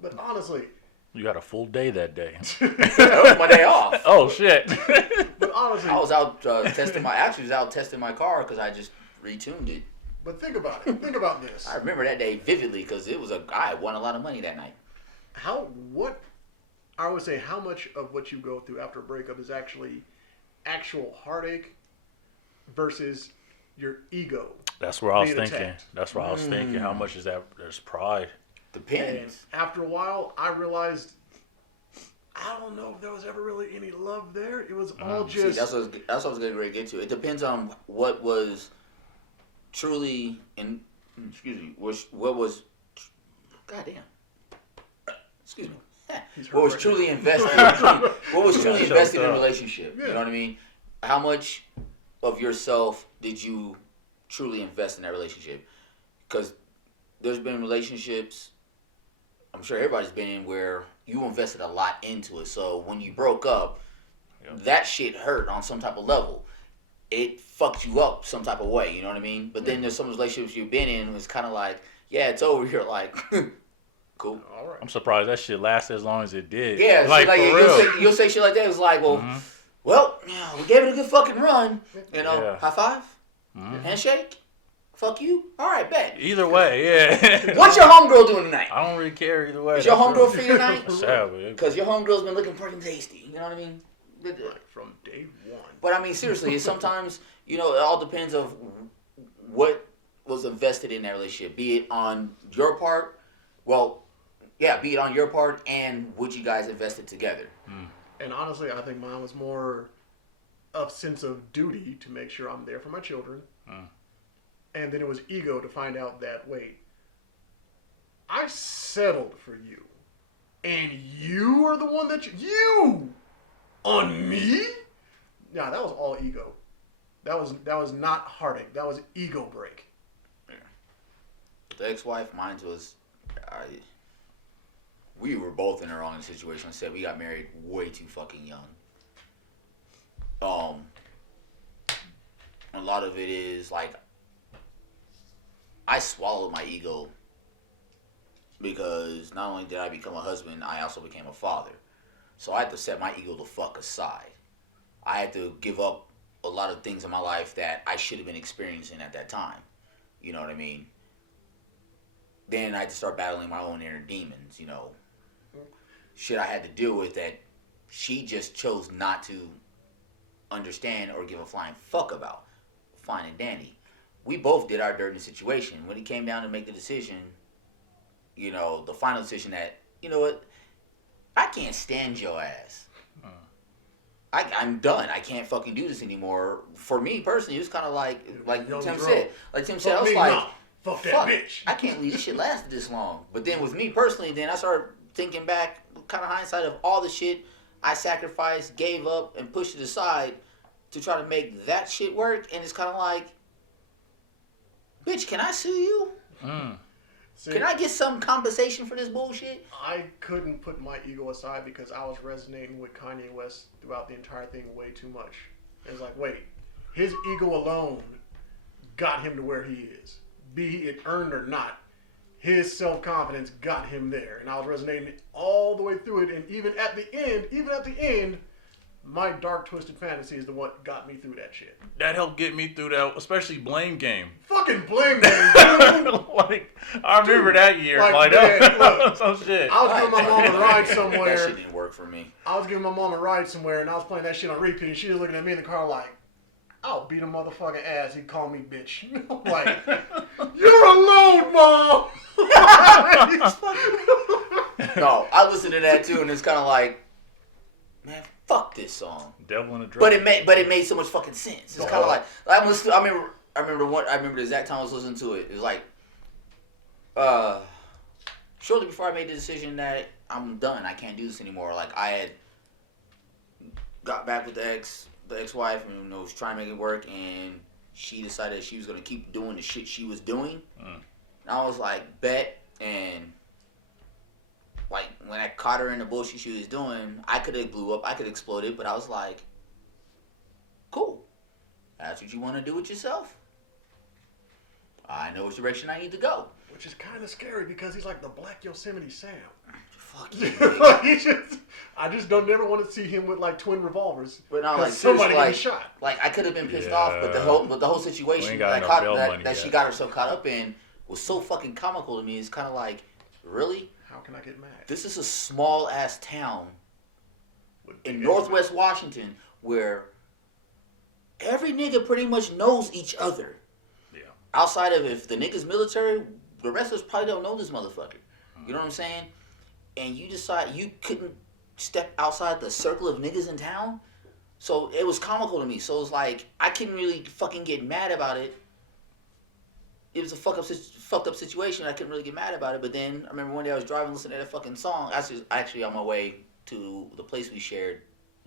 But honestly, you had a full day that day. That was my day off. Oh shit! But honestly, I was out testing my car because I just retuned it. But think about it. Think about this. I remember that day vividly because I won a lot of money that night. I would say how much of what you go through after a breakup is actually actual heartache versus your ego. That's where I was thinking. Attacked. That's where I was thinking. How much is that? There's pride. Depends. And after a while, I realized I don't know if there was ever really any love there. It was all just. See, that's what I was going to get to. It depends on what was truly what was. Goddamn. Excuse me. What was truly invested? What was truly invested in a relationship? Yeah. You know what I mean? How much of yourself did you truly invest in that relationship? Because there's been relationships, I'm sure everybody's been in, where you invested a lot into it. So when you broke up, that shit hurt on some type of level. It fucked you up some type of way. You know what I mean? But then there's some relationships you've been in, it's kind of like, yeah, it's over. You're like. Cool. All right. I'm surprised that shit lasted as long as it did. Yeah, like for real. You'll say shit like that. It's like, well, we gave it a good fucking run. High five, handshake, fuck you. All right, bet. Either way, yeah. What's your homegirl doing tonight? I don't really care either way. Is your homegirl free tonight? Because your homegirl's been looking fucking tasty. You know what I mean? Like from day one. But I mean, seriously, it's sometimes it all depends of what was invested in that relationship, be it on your part. Well. Yeah, be it on your part and what you guys invested together. And honestly, I think mine was more of sense of duty to make sure I'm there for my children. And then it was ego to find out that, wait, I settled for you. And you are the one that you on me? Yeah, that was all ego. That was not heartache. That was ego break. Yeah. The ex-wife, mine was... we were both in the wrong situation. I said we got married way too fucking young. A lot of it is like I swallowed my ego because not only did I become a husband, I also became a father. So I had to set my ego the fuck aside. I had to give up a lot of things in my life that I should have been experiencing at that time. You know what I mean? Then I had to start battling my own inner demons, Shit I had to deal with that she just chose not to understand or give a flying fuck about. Fine and dandy. We both did our dirty situation. When it came down to make the decision, the final decision that, you know what, I can't stand your ass. I'm done. I can't fucking do this anymore. For me personally, it was kind of like Tim said. Like Tim said, I was like, fuck that bitch. I can't believe this shit lasted this long. But then with me personally, then I started thinking back, kind of hindsight of all the shit I sacrificed, gave up, and pushed it aside to try to make that shit work. And it's kind of like, bitch, can I sue you? See, can I get some compensation for this bullshit? I couldn't put my ego aside because I was resonating with Kanye West throughout the entire thing way too much. It was like, wait, his ego alone got him to where he is. Be it earned or not, his self-confidence got him there. And I was resonating all the way through it. And even at the end, my dark, twisted fantasy is the what got me through that shit. That helped get me through that, especially Blame Game. Fucking Blame Game, dude. Like, I remember that year. Like man, look, some shit. I was giving my mom a ride somewhere. That shit didn't work for me. I was giving my mom a ride somewhere, and I was playing that shit on repeat, and she was looking at me in the car like, I'll beat a motherfucking ass. He'd call me bitch. I'm like, you're alone, Mom. No, I listened to that too, and it's kind of like, man, fuck this song. Devil in a Dress. But it made so much fucking sense. It's kind of like I remember the exact time I was listening to it. It was like, shortly before I made the decision that I'm done, I can't do this anymore. Like I had got back with the ex-wife, and was trying to make it work, and she decided she was gonna keep doing the shit she was doing. And I was like, bet. And like when I caught her in the bullshit she was doing, I could have blew up, I could have exploded, but I was like, cool. That's what you want to do with yourself. I know which direction I need to go. Which is kind of scary because he's like the Black Yosemite Sam. Fuck you. I just don't never want to see him with like twin revolvers. But no, like somebody like, getting shot. Like I could have been pissed off, but the whole situation that she got herself caught up in was so fucking comical to me. It's kind of like, really? How can I get mad? This is a small ass town in Northwest Washington where every nigga pretty much knows each other. Yeah. Outside of if the nigga's military, the rest of us probably don't know this motherfucker. You know what I'm saying? And you decide you couldn't step outside the circle of niggas in town. So it was comical to me. So it was like I couldn't really fucking get mad about it. It was a fucked up situation. I couldn't really get mad about it. But then I remember one day I was driving, listening to that fucking song. I was actually on my way to the place we shared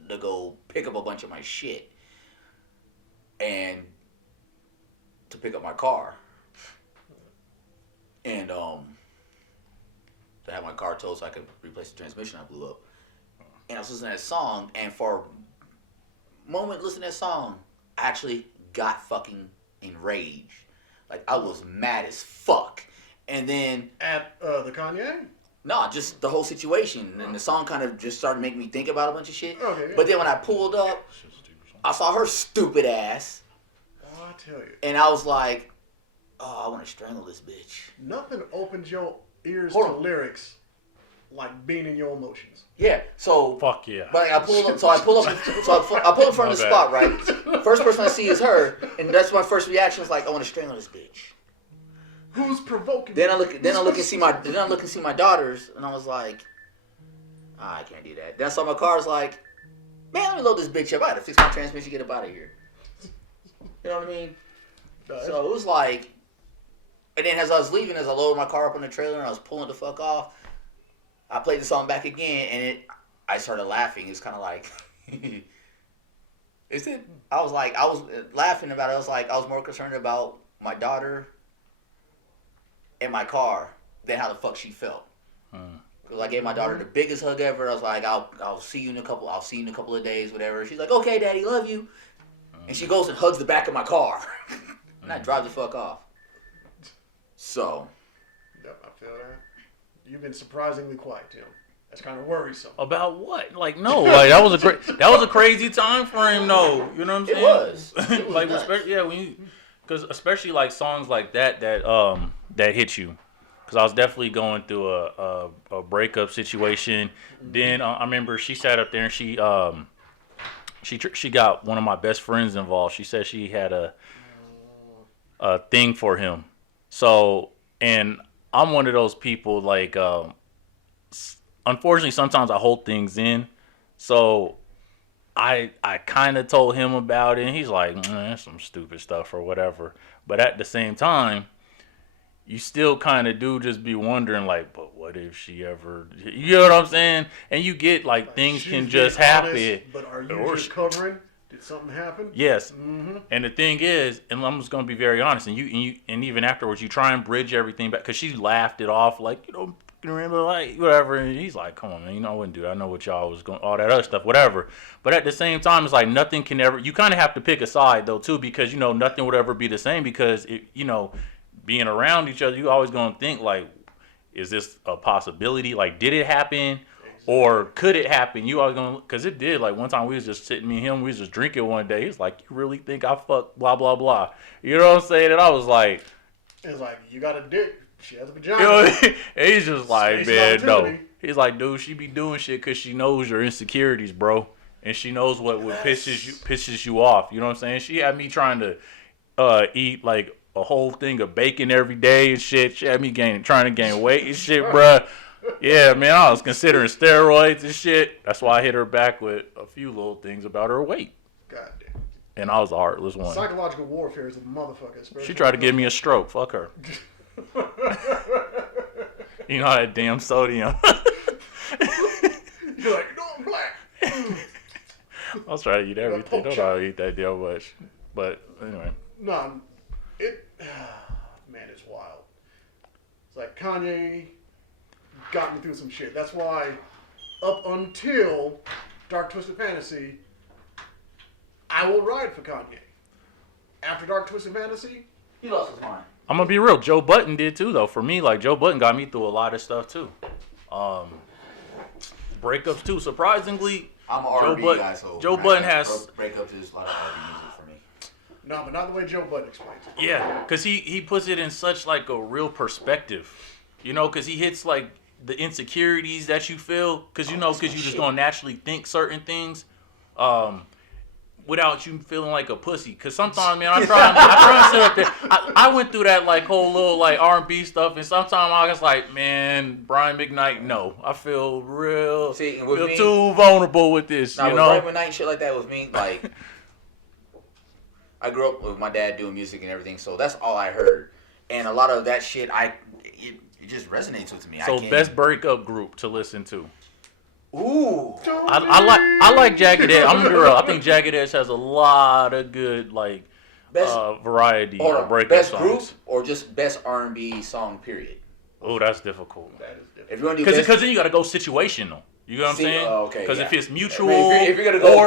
to go pick up a bunch of my shit and to pick up my car. And to have my car towed so I could replace the transmission I blew up. And I was listening to that song, and for a moment listening to that song, I actually got fucking enraged. Like, I was mad as fuck. And then... At the Kanye? No, just the whole situation. And the song kind of just started making me think about a bunch of shit. Okay, yeah. But then when I pulled up, I saw her stupid ass. Oh, I tell you. And I was like, oh, I want to strangle this bitch. Nothing opens your ears to lyrics like being in your emotions. Yeah, so... Fuck yeah. But like, I pull up in front of the spot, right? First person I see is her, and that's my first reaction. Is like, I want to strangle this bitch. Who's provoking? Then I look and see my daughters, and I was like, I can't do that. Then I saw my car. I was like, man, let me load this bitch up. I had to fix my transmission, get up out of here. You know what I mean? So it was like, and then as I was leaving, as I loaded my car up on the trailer and I was pulling the fuck off, I played the song back again, and I started laughing. It's kind of like, is it? I was laughing about it. I was more concerned about my daughter and my car than how the fuck she felt. Because I gave my daughter the biggest hug ever. I was like, I'll see you in a couple of days, whatever. She's like, okay, Daddy, love you. And she goes and hugs the back of my car, and I drive the fuck off. So. Yep, I feel that. You've been surprisingly quiet, Tim. That's kind of worrisome. About what? Like, no, like that was a crazy time frame, though. You know what I'm saying? It was like, because especially like songs like that hit you. Because I was definitely going through a breakup situation. Then I remember she sat up there and she got one of my best friends involved. She said she had a thing for him. So, and I'm one of those people like unfortunately sometimes I hold things in, so I kind of told him about it, and he's like, that's some stupid stuff or whatever. But at the same time, you still kind of do just be wondering, like, but what if she ever, you know what I'm saying? And you get, like things can just happen. Honest, but are you just covering? Did something happen? Yes. Mm-hmm. And the thing is, and I'm just going to be very honest, and even afterwards, you try and bridge everything back, because she laughed it off, like, remember, like, whatever. And he's like, come on, man, I wouldn't do that. I know what y'all was going, all that other stuff, whatever. But at the same time, it's like nothing can ever, you kind of have to pick a side, though, too, because, nothing would ever be the same, because, being around each other, you always going to think, like, is this a possibility? Like, did it happen? Or could it happen? You always going to, because it did. Like, one time we was just sitting, me and him, we was just drinking one day. He's like, you really think I fucked blah, blah, blah. You know what I'm saying? And I was like. It's like, you got a dick. She has a vagina. And he's just like, man, no. He's like, dude, she be doing shit because she knows your insecurities, bro. And she knows what pisses you off. You know what I'm saying? She had me trying to eat, like, a whole thing of bacon every day and shit. She had me trying to gain weight and shit, bruh. Yeah, man, I was considering steroids and shit. That's why I hit her back with a few little things about her weight. God damn. And I was the heartless one. Psychological warfare is a motherfucker. She tried to give me a stroke. Fuck her. You know that damn sodium. You're like, I'm black. I was trying to eat everything. Don't know how to eat that damn much. But anyway. No, man, it's wild. It's like Kanye got me through some shit. That's why up until Dark Twisted Fantasy, I will ride for Kanye. After Dark Twisted Fantasy, he lost his mind. I'm gonna be real. Joe Budden did too, though. For me, like, Joe Budden got me through a lot of stuff too. Breakups too. Surprisingly, I'm an R&B guy, so Joe Budden has breakups is a lot of R&B music for me. No, but not the way Joe Budden explains it. Yeah, because he puts it in such like a real perspective, because he hits like the insecurities that you feel, because you just gonna naturally think certain things, without you feeling like a pussy. Because sometimes, man, I try to sit up there. I went through that like whole little like R&B stuff, and sometimes I was like, man, Brian McKnight, no, I feel too vulnerable with this. Brian McKnight and shit like that with me, like. I grew up with my dad doing music and everything, so that's all I heard. And a lot of that shit, it just resonates with me. So best breakup group to listen to. Ooh. I like Jagged Edge. I'm gonna be real. I think Jagged Edge has a lot of good like variety of breakup best songs. Group or just best R&B song period. Oh, that's difficult. That is difficult. If you want to do because then you got to go situational. You know what I'm saying? Okay. Because if it's mutual, if you're gonna go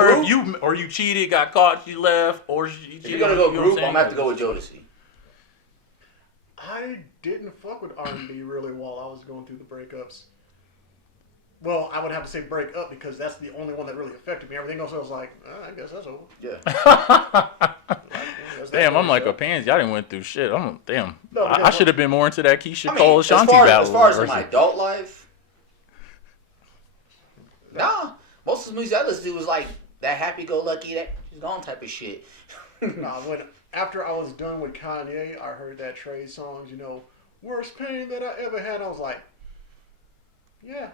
or you cheated, got caught, you left, or you cheated, if you're gonna go group, I'm gonna have to go with Jodeci. I didn't fuck with R&B really while I was going through the breakups. Well, I would have to say break up because that's the only one that really affected me. Everything else I was like, I guess that's over. Yeah. Damn, I'm like a pansy. I didn't went through shit. I should have been more into that Keisha Cole Ashanti battle. As far as in my adult life. Nah, most of the music I listen to was like that happy-go-lucky, that she's gone type of shit. After I was done with Kanye, I heard that Trey Songs, worst pain that I ever had. I was like, yeah,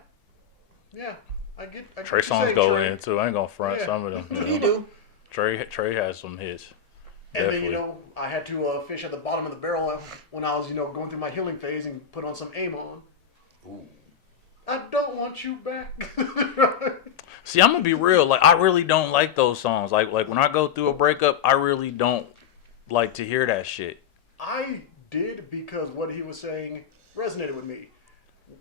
I get Trey Songs go in too. I ain't gonna front some of them. You do. Trey has some hits. And definitely. Then I had to fish at the bottom of the barrel when I was going through my healing phase and put on some Amon. Ooh. I don't want you back. See, I'm gonna be real. Like, I really don't like those songs. Like when I go through a breakup, I really don't like to hear that shit. I did because what he was saying resonated with me.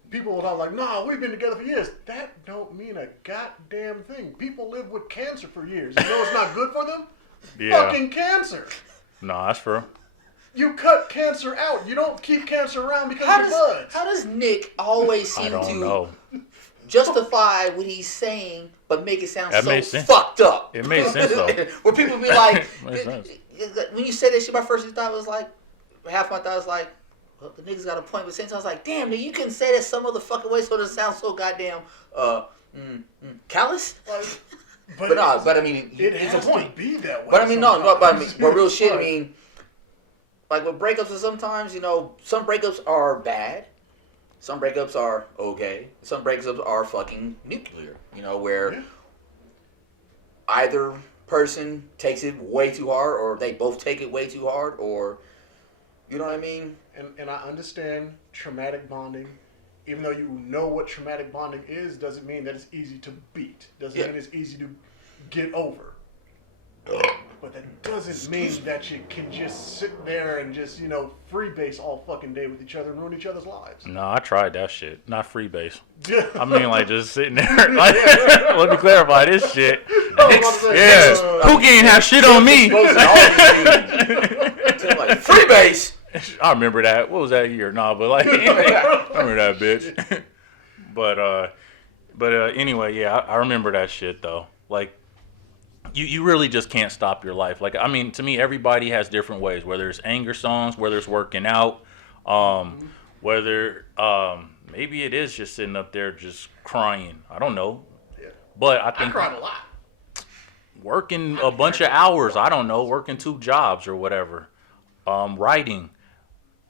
People were all like, "Nah, we've been together for years." That don't mean a goddamn thing. People live with cancer for years. You know it's not good for them? Yeah. Fucking cancer. No, that's true. You cut cancer out. You don't keep cancer around because of buds. How does Nick always seem to justify what he's saying, but make it sound so fucked up? It makes sense, though. Where people be like, when you said that shit, my first thought was like, half my thought was like, well, the nigga's got a point. But since I was like, damn, nigga, you can say that some other fucking way so it doesn't sound so goddamn callous. But I mean, it's a point. Be that way. But I mean, but real shit. I mean, like with breakups, sometimes some breakups are bad, some breakups are okay. Some breakups are fucking nuclear. You know, where either person takes it way too hard, or they both take it way too hard, or you know what I mean. And I understand traumatic bonding. Even though you know what traumatic bonding is, doesn't mean that it's easy to beat. Doesn't mean it's easy to get over. But that doesn't mean that you can just sit there and just, freebase all fucking day with each other and ruin each other's lives. No, I tried that shit. Not freebase. I mean, like, just sitting there. Like, let me clarify this shit. Who can't have shit on me? Like, freebase. I remember that. What was that year? Nah, but like, I remember that bitch. But anyway, yeah, I remember that shit though. Like, you really just can't stop your life. Like, I mean, to me, everybody has different ways. Whether it's anger songs, whether it's working out, whether maybe it is just sitting up there just crying. I don't know. Yeah. But I think I cried a lot. Working a bunch of hours. I don't know. Working 2 jobs or whatever. Writing.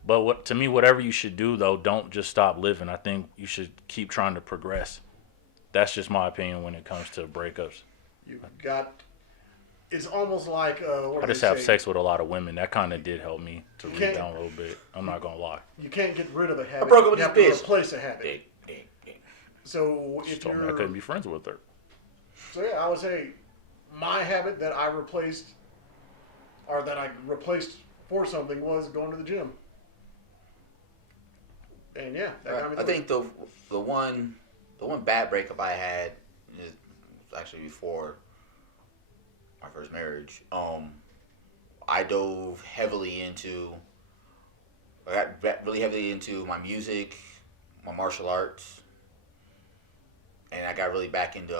But to me, whatever you should do, though, don't just stop living. I think you should keep trying to progress. That's just my opinion when it comes to breakups. It's almost like... I just have sex with a lot of women. That kind of did help me to rebound a little bit. I'm not going to lie. You can't get rid of a habit. I broke up with you this have bitch. to replace a habit. So if told me I couldn't be friends with her. So yeah, I would say my habit that I replaced, or that I replaced for something, was going to the gym. And yeah, that got me. I think the one bad breakup I had is actually before my first marriage. I dove heavily into. I got really heavily into my music, my martial arts, and I got really back into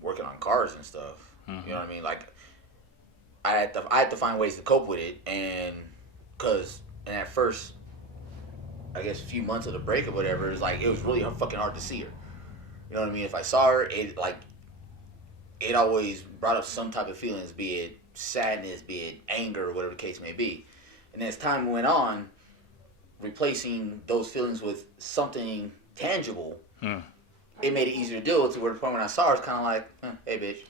working on cars and stuff. Mm-hmm. You know what I mean? Like, I had to find ways to cope with it, and at first, I guess a few months of the breakup, whatever, it was really fucking hard to see her. You know what I mean? If I saw her, it always brought up some type of feelings, be it sadness, be it anger, or whatever the case may be. And then as time went on, replacing those feelings with something tangible, it made it easier to deal with. To where the point when I saw her, it's kind of like, hey, bitch.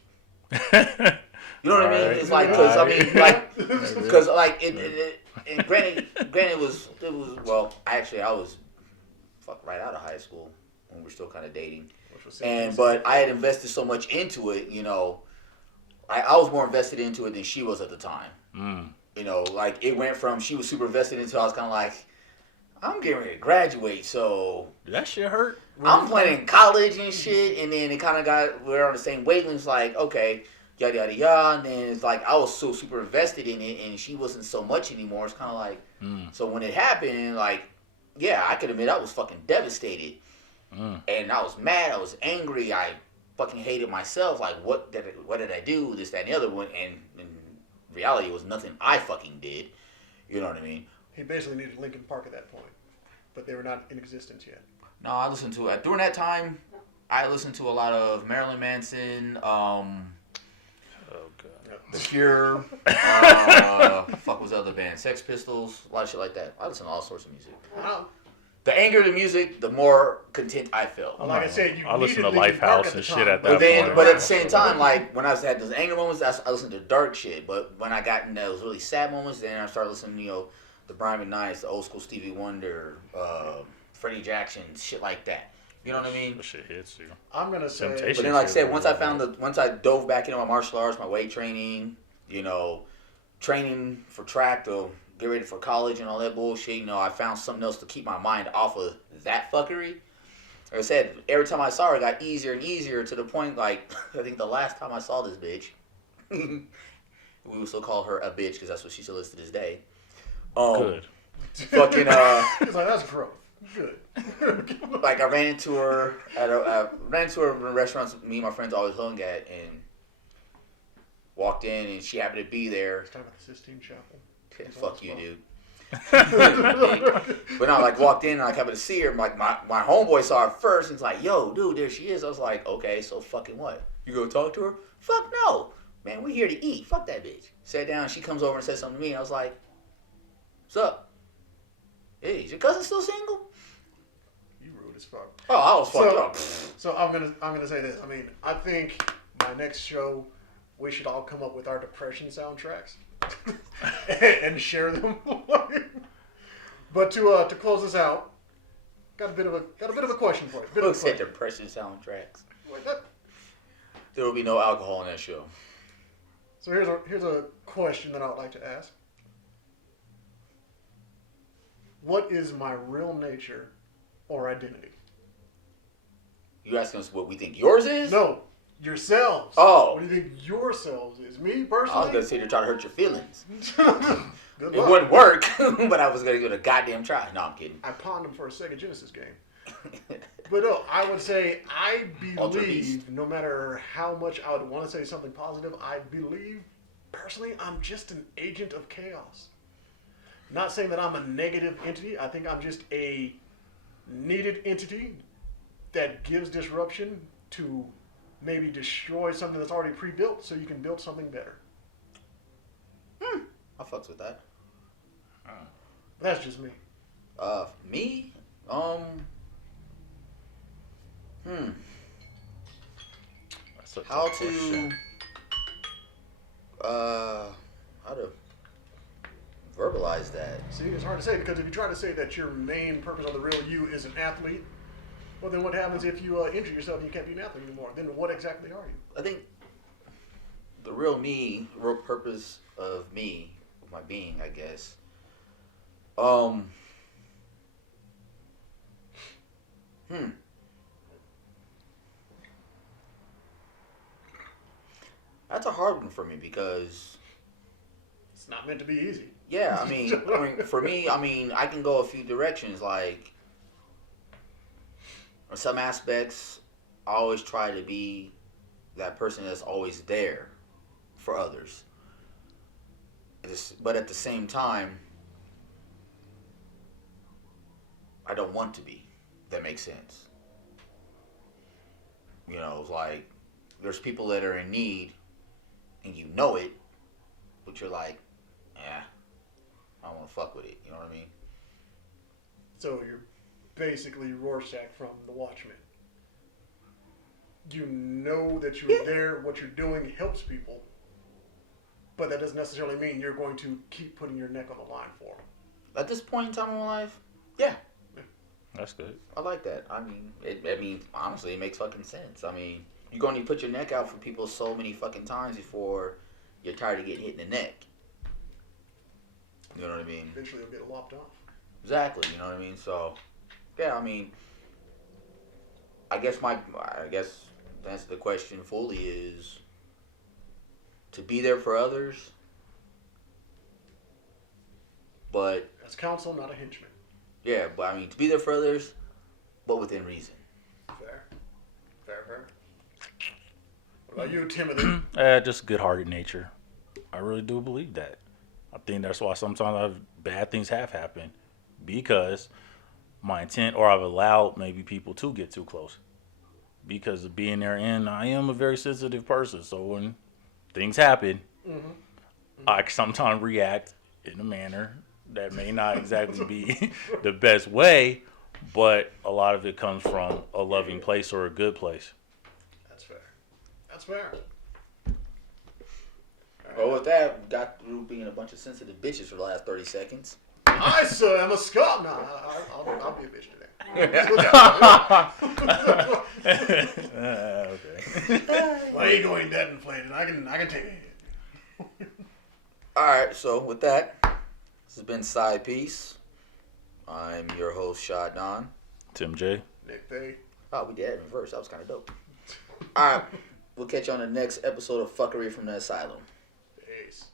You know what I mean? It's like, because and granted, it was well. Actually, I was right out of high school when we were still kind of dating, but I had invested so much into it. You know, I was more invested into it than she was at the time. You know, like, it went from she was super invested into it, I was kind of like, I'm getting ready to graduate, so did that shit hurt? I'm planning college and shit, and then it kind of we're on the same wavelengths. Like, okay, yada yada yada, and then it's like I was so super invested in it, and she wasn't so much anymore. It's kind of like, so when it happened, like, yeah, I could admit I was fucking devastated, and I was mad, I was angry, I fucking hated myself. Like, what did I do? This, that, and the other one, and in reality, it was nothing I fucking did. You know what I mean? He basically needed Linkin Park at that point, but they were not in existence yet. No, I listened to it during that time. I listened to a lot of Marilyn Manson. The Cure. Fuck was the other band? Sex Pistols. A lot of shit like that. I listen to all sorts of music. Wow. The angrier the music, the more content I felt. Like I said, I listened to Lifehouse and shit at that point. But at the same time, like, when I had those anger moments, I listened to dark shit. But when I got in those really sad moments, then I started listening to, the Brian McKnights, the old school Stevie Wonder, Freddie Jackson, shit like that. You know what I mean? That shit hits you. I'm gonna say. Temptation. But then, like I said, once I dove back into my martial arts, my weight training, training for track to get ready for college and all that bullshit, I found something else to keep my mind off of that fuckery. Like I said, every time I saw her, it got easier and easier to the point, like, I think the last time I saw this bitch, we would still call her a bitch because that's what she still is to this day. Good. Fucking, It's like, that's growth. Good. Like, I ran into her in a restaurant me and my friends always hung at, and walked in, and she happened to be there. Talking about the Sistine Chapel. Fuck you, dude. But no, like, walked in, and I happened to see her. Like, my homeboy saw her first, and was like, yo, dude, there she is. I was like, okay, so fucking what? You gonna talk to her? Fuck no. Man, we here to eat. Fuck that bitch. Sat down, she comes over and said something to me, and I was like, what's up? Hey, is your cousin still single? stupid as fuck. Oh, I was fucked up. So I'm gonna say this. I mean, I think my next show, we should all come up with our depression soundtracks and share them. But to close this out, got a bit of a question for you. Who said depression soundtracks? There will be no alcohol in that show. So here's a question that I would like to ask. What is my real nature or identity? You asking us what we think yours is? No, yourselves. Oh. What do you think yourselves is? Me, personally? I was going to say they're trying to hurt your feelings. Good it luck. wouldn't work, but I was going to give it a goddamn try. No, I'm kidding. I pawned them for a Sega Genesis game. But no, I would say I believe, no matter how much I would want to say something positive, I believe, personally, I'm just an agent of chaos. Not saying that I'm a negative entity. I think I'm just a needed entity that gives disruption to maybe destroy something that's already pre-built so you can build something better. I fucks with that. That's just me. Me? That's a how tough to question. how to verbalize that? See, it's hard to say because if you try to say that your main purpose of the real you is an athlete, well, then what happens if you injure yourself and you can't be an athlete anymore? Then what exactly are you? I think the real me, real purpose of me, of my being, I guess. That's a hard one for me because It's not meant to be easy. yeah, I mean, for me, I can go a few directions. Like, in some aspects, I always try to be that person that's always there for others. But at the same time, I don't want to be. If that makes sense. You know, it's like there's people that are in need, and you know it, but you're like, I don't want to fuck with it. You know what I mean? So you're basically Rorschach from The Watchmen. You know that you're there, what you're doing helps people, but that doesn't necessarily mean you're going to keep putting your neck on the line for them. At this point in time in my life, yeah. That's good. I like that. I mean, honestly, it makes fucking sense. I mean, you're going to put your neck out for people so many fucking times before you're tired of getting hit in the neck. You know what I mean? Eventually you'll get lopped off. Exactly. You know what I mean? So, yeah, I mean, I guess to answer the question fully is to be there for others, but As counsel, not a henchman. yeah, but I mean to be there for others, but within reason. Fair. What about you, Timothy? Just good-hearted nature. I really do believe that. I think that's why sometimes bad things have happened because my intent, or I've allowed maybe people to get too close because of being there. And I am a very sensitive person, so when things happen, I sometimes react in a manner that may not exactly be the best way, but a lot of it comes from a loving place or a good place. That's fair. Well, with that, we got through being a bunch of sensitive bitches for the last 30 seconds. I, sir, am a Scot. No, I'll be a bitch today. Okay. My ego ain't that inflated. I can take it. Alright, so with that, this has been Sidepiece. I'm your host, Shad Don. Tim J. Nick Bay. Oh, we did it in reverse. That was kind of dope. Alright, we'll catch you on the next episode of Fuckery from the Asylum. Peace.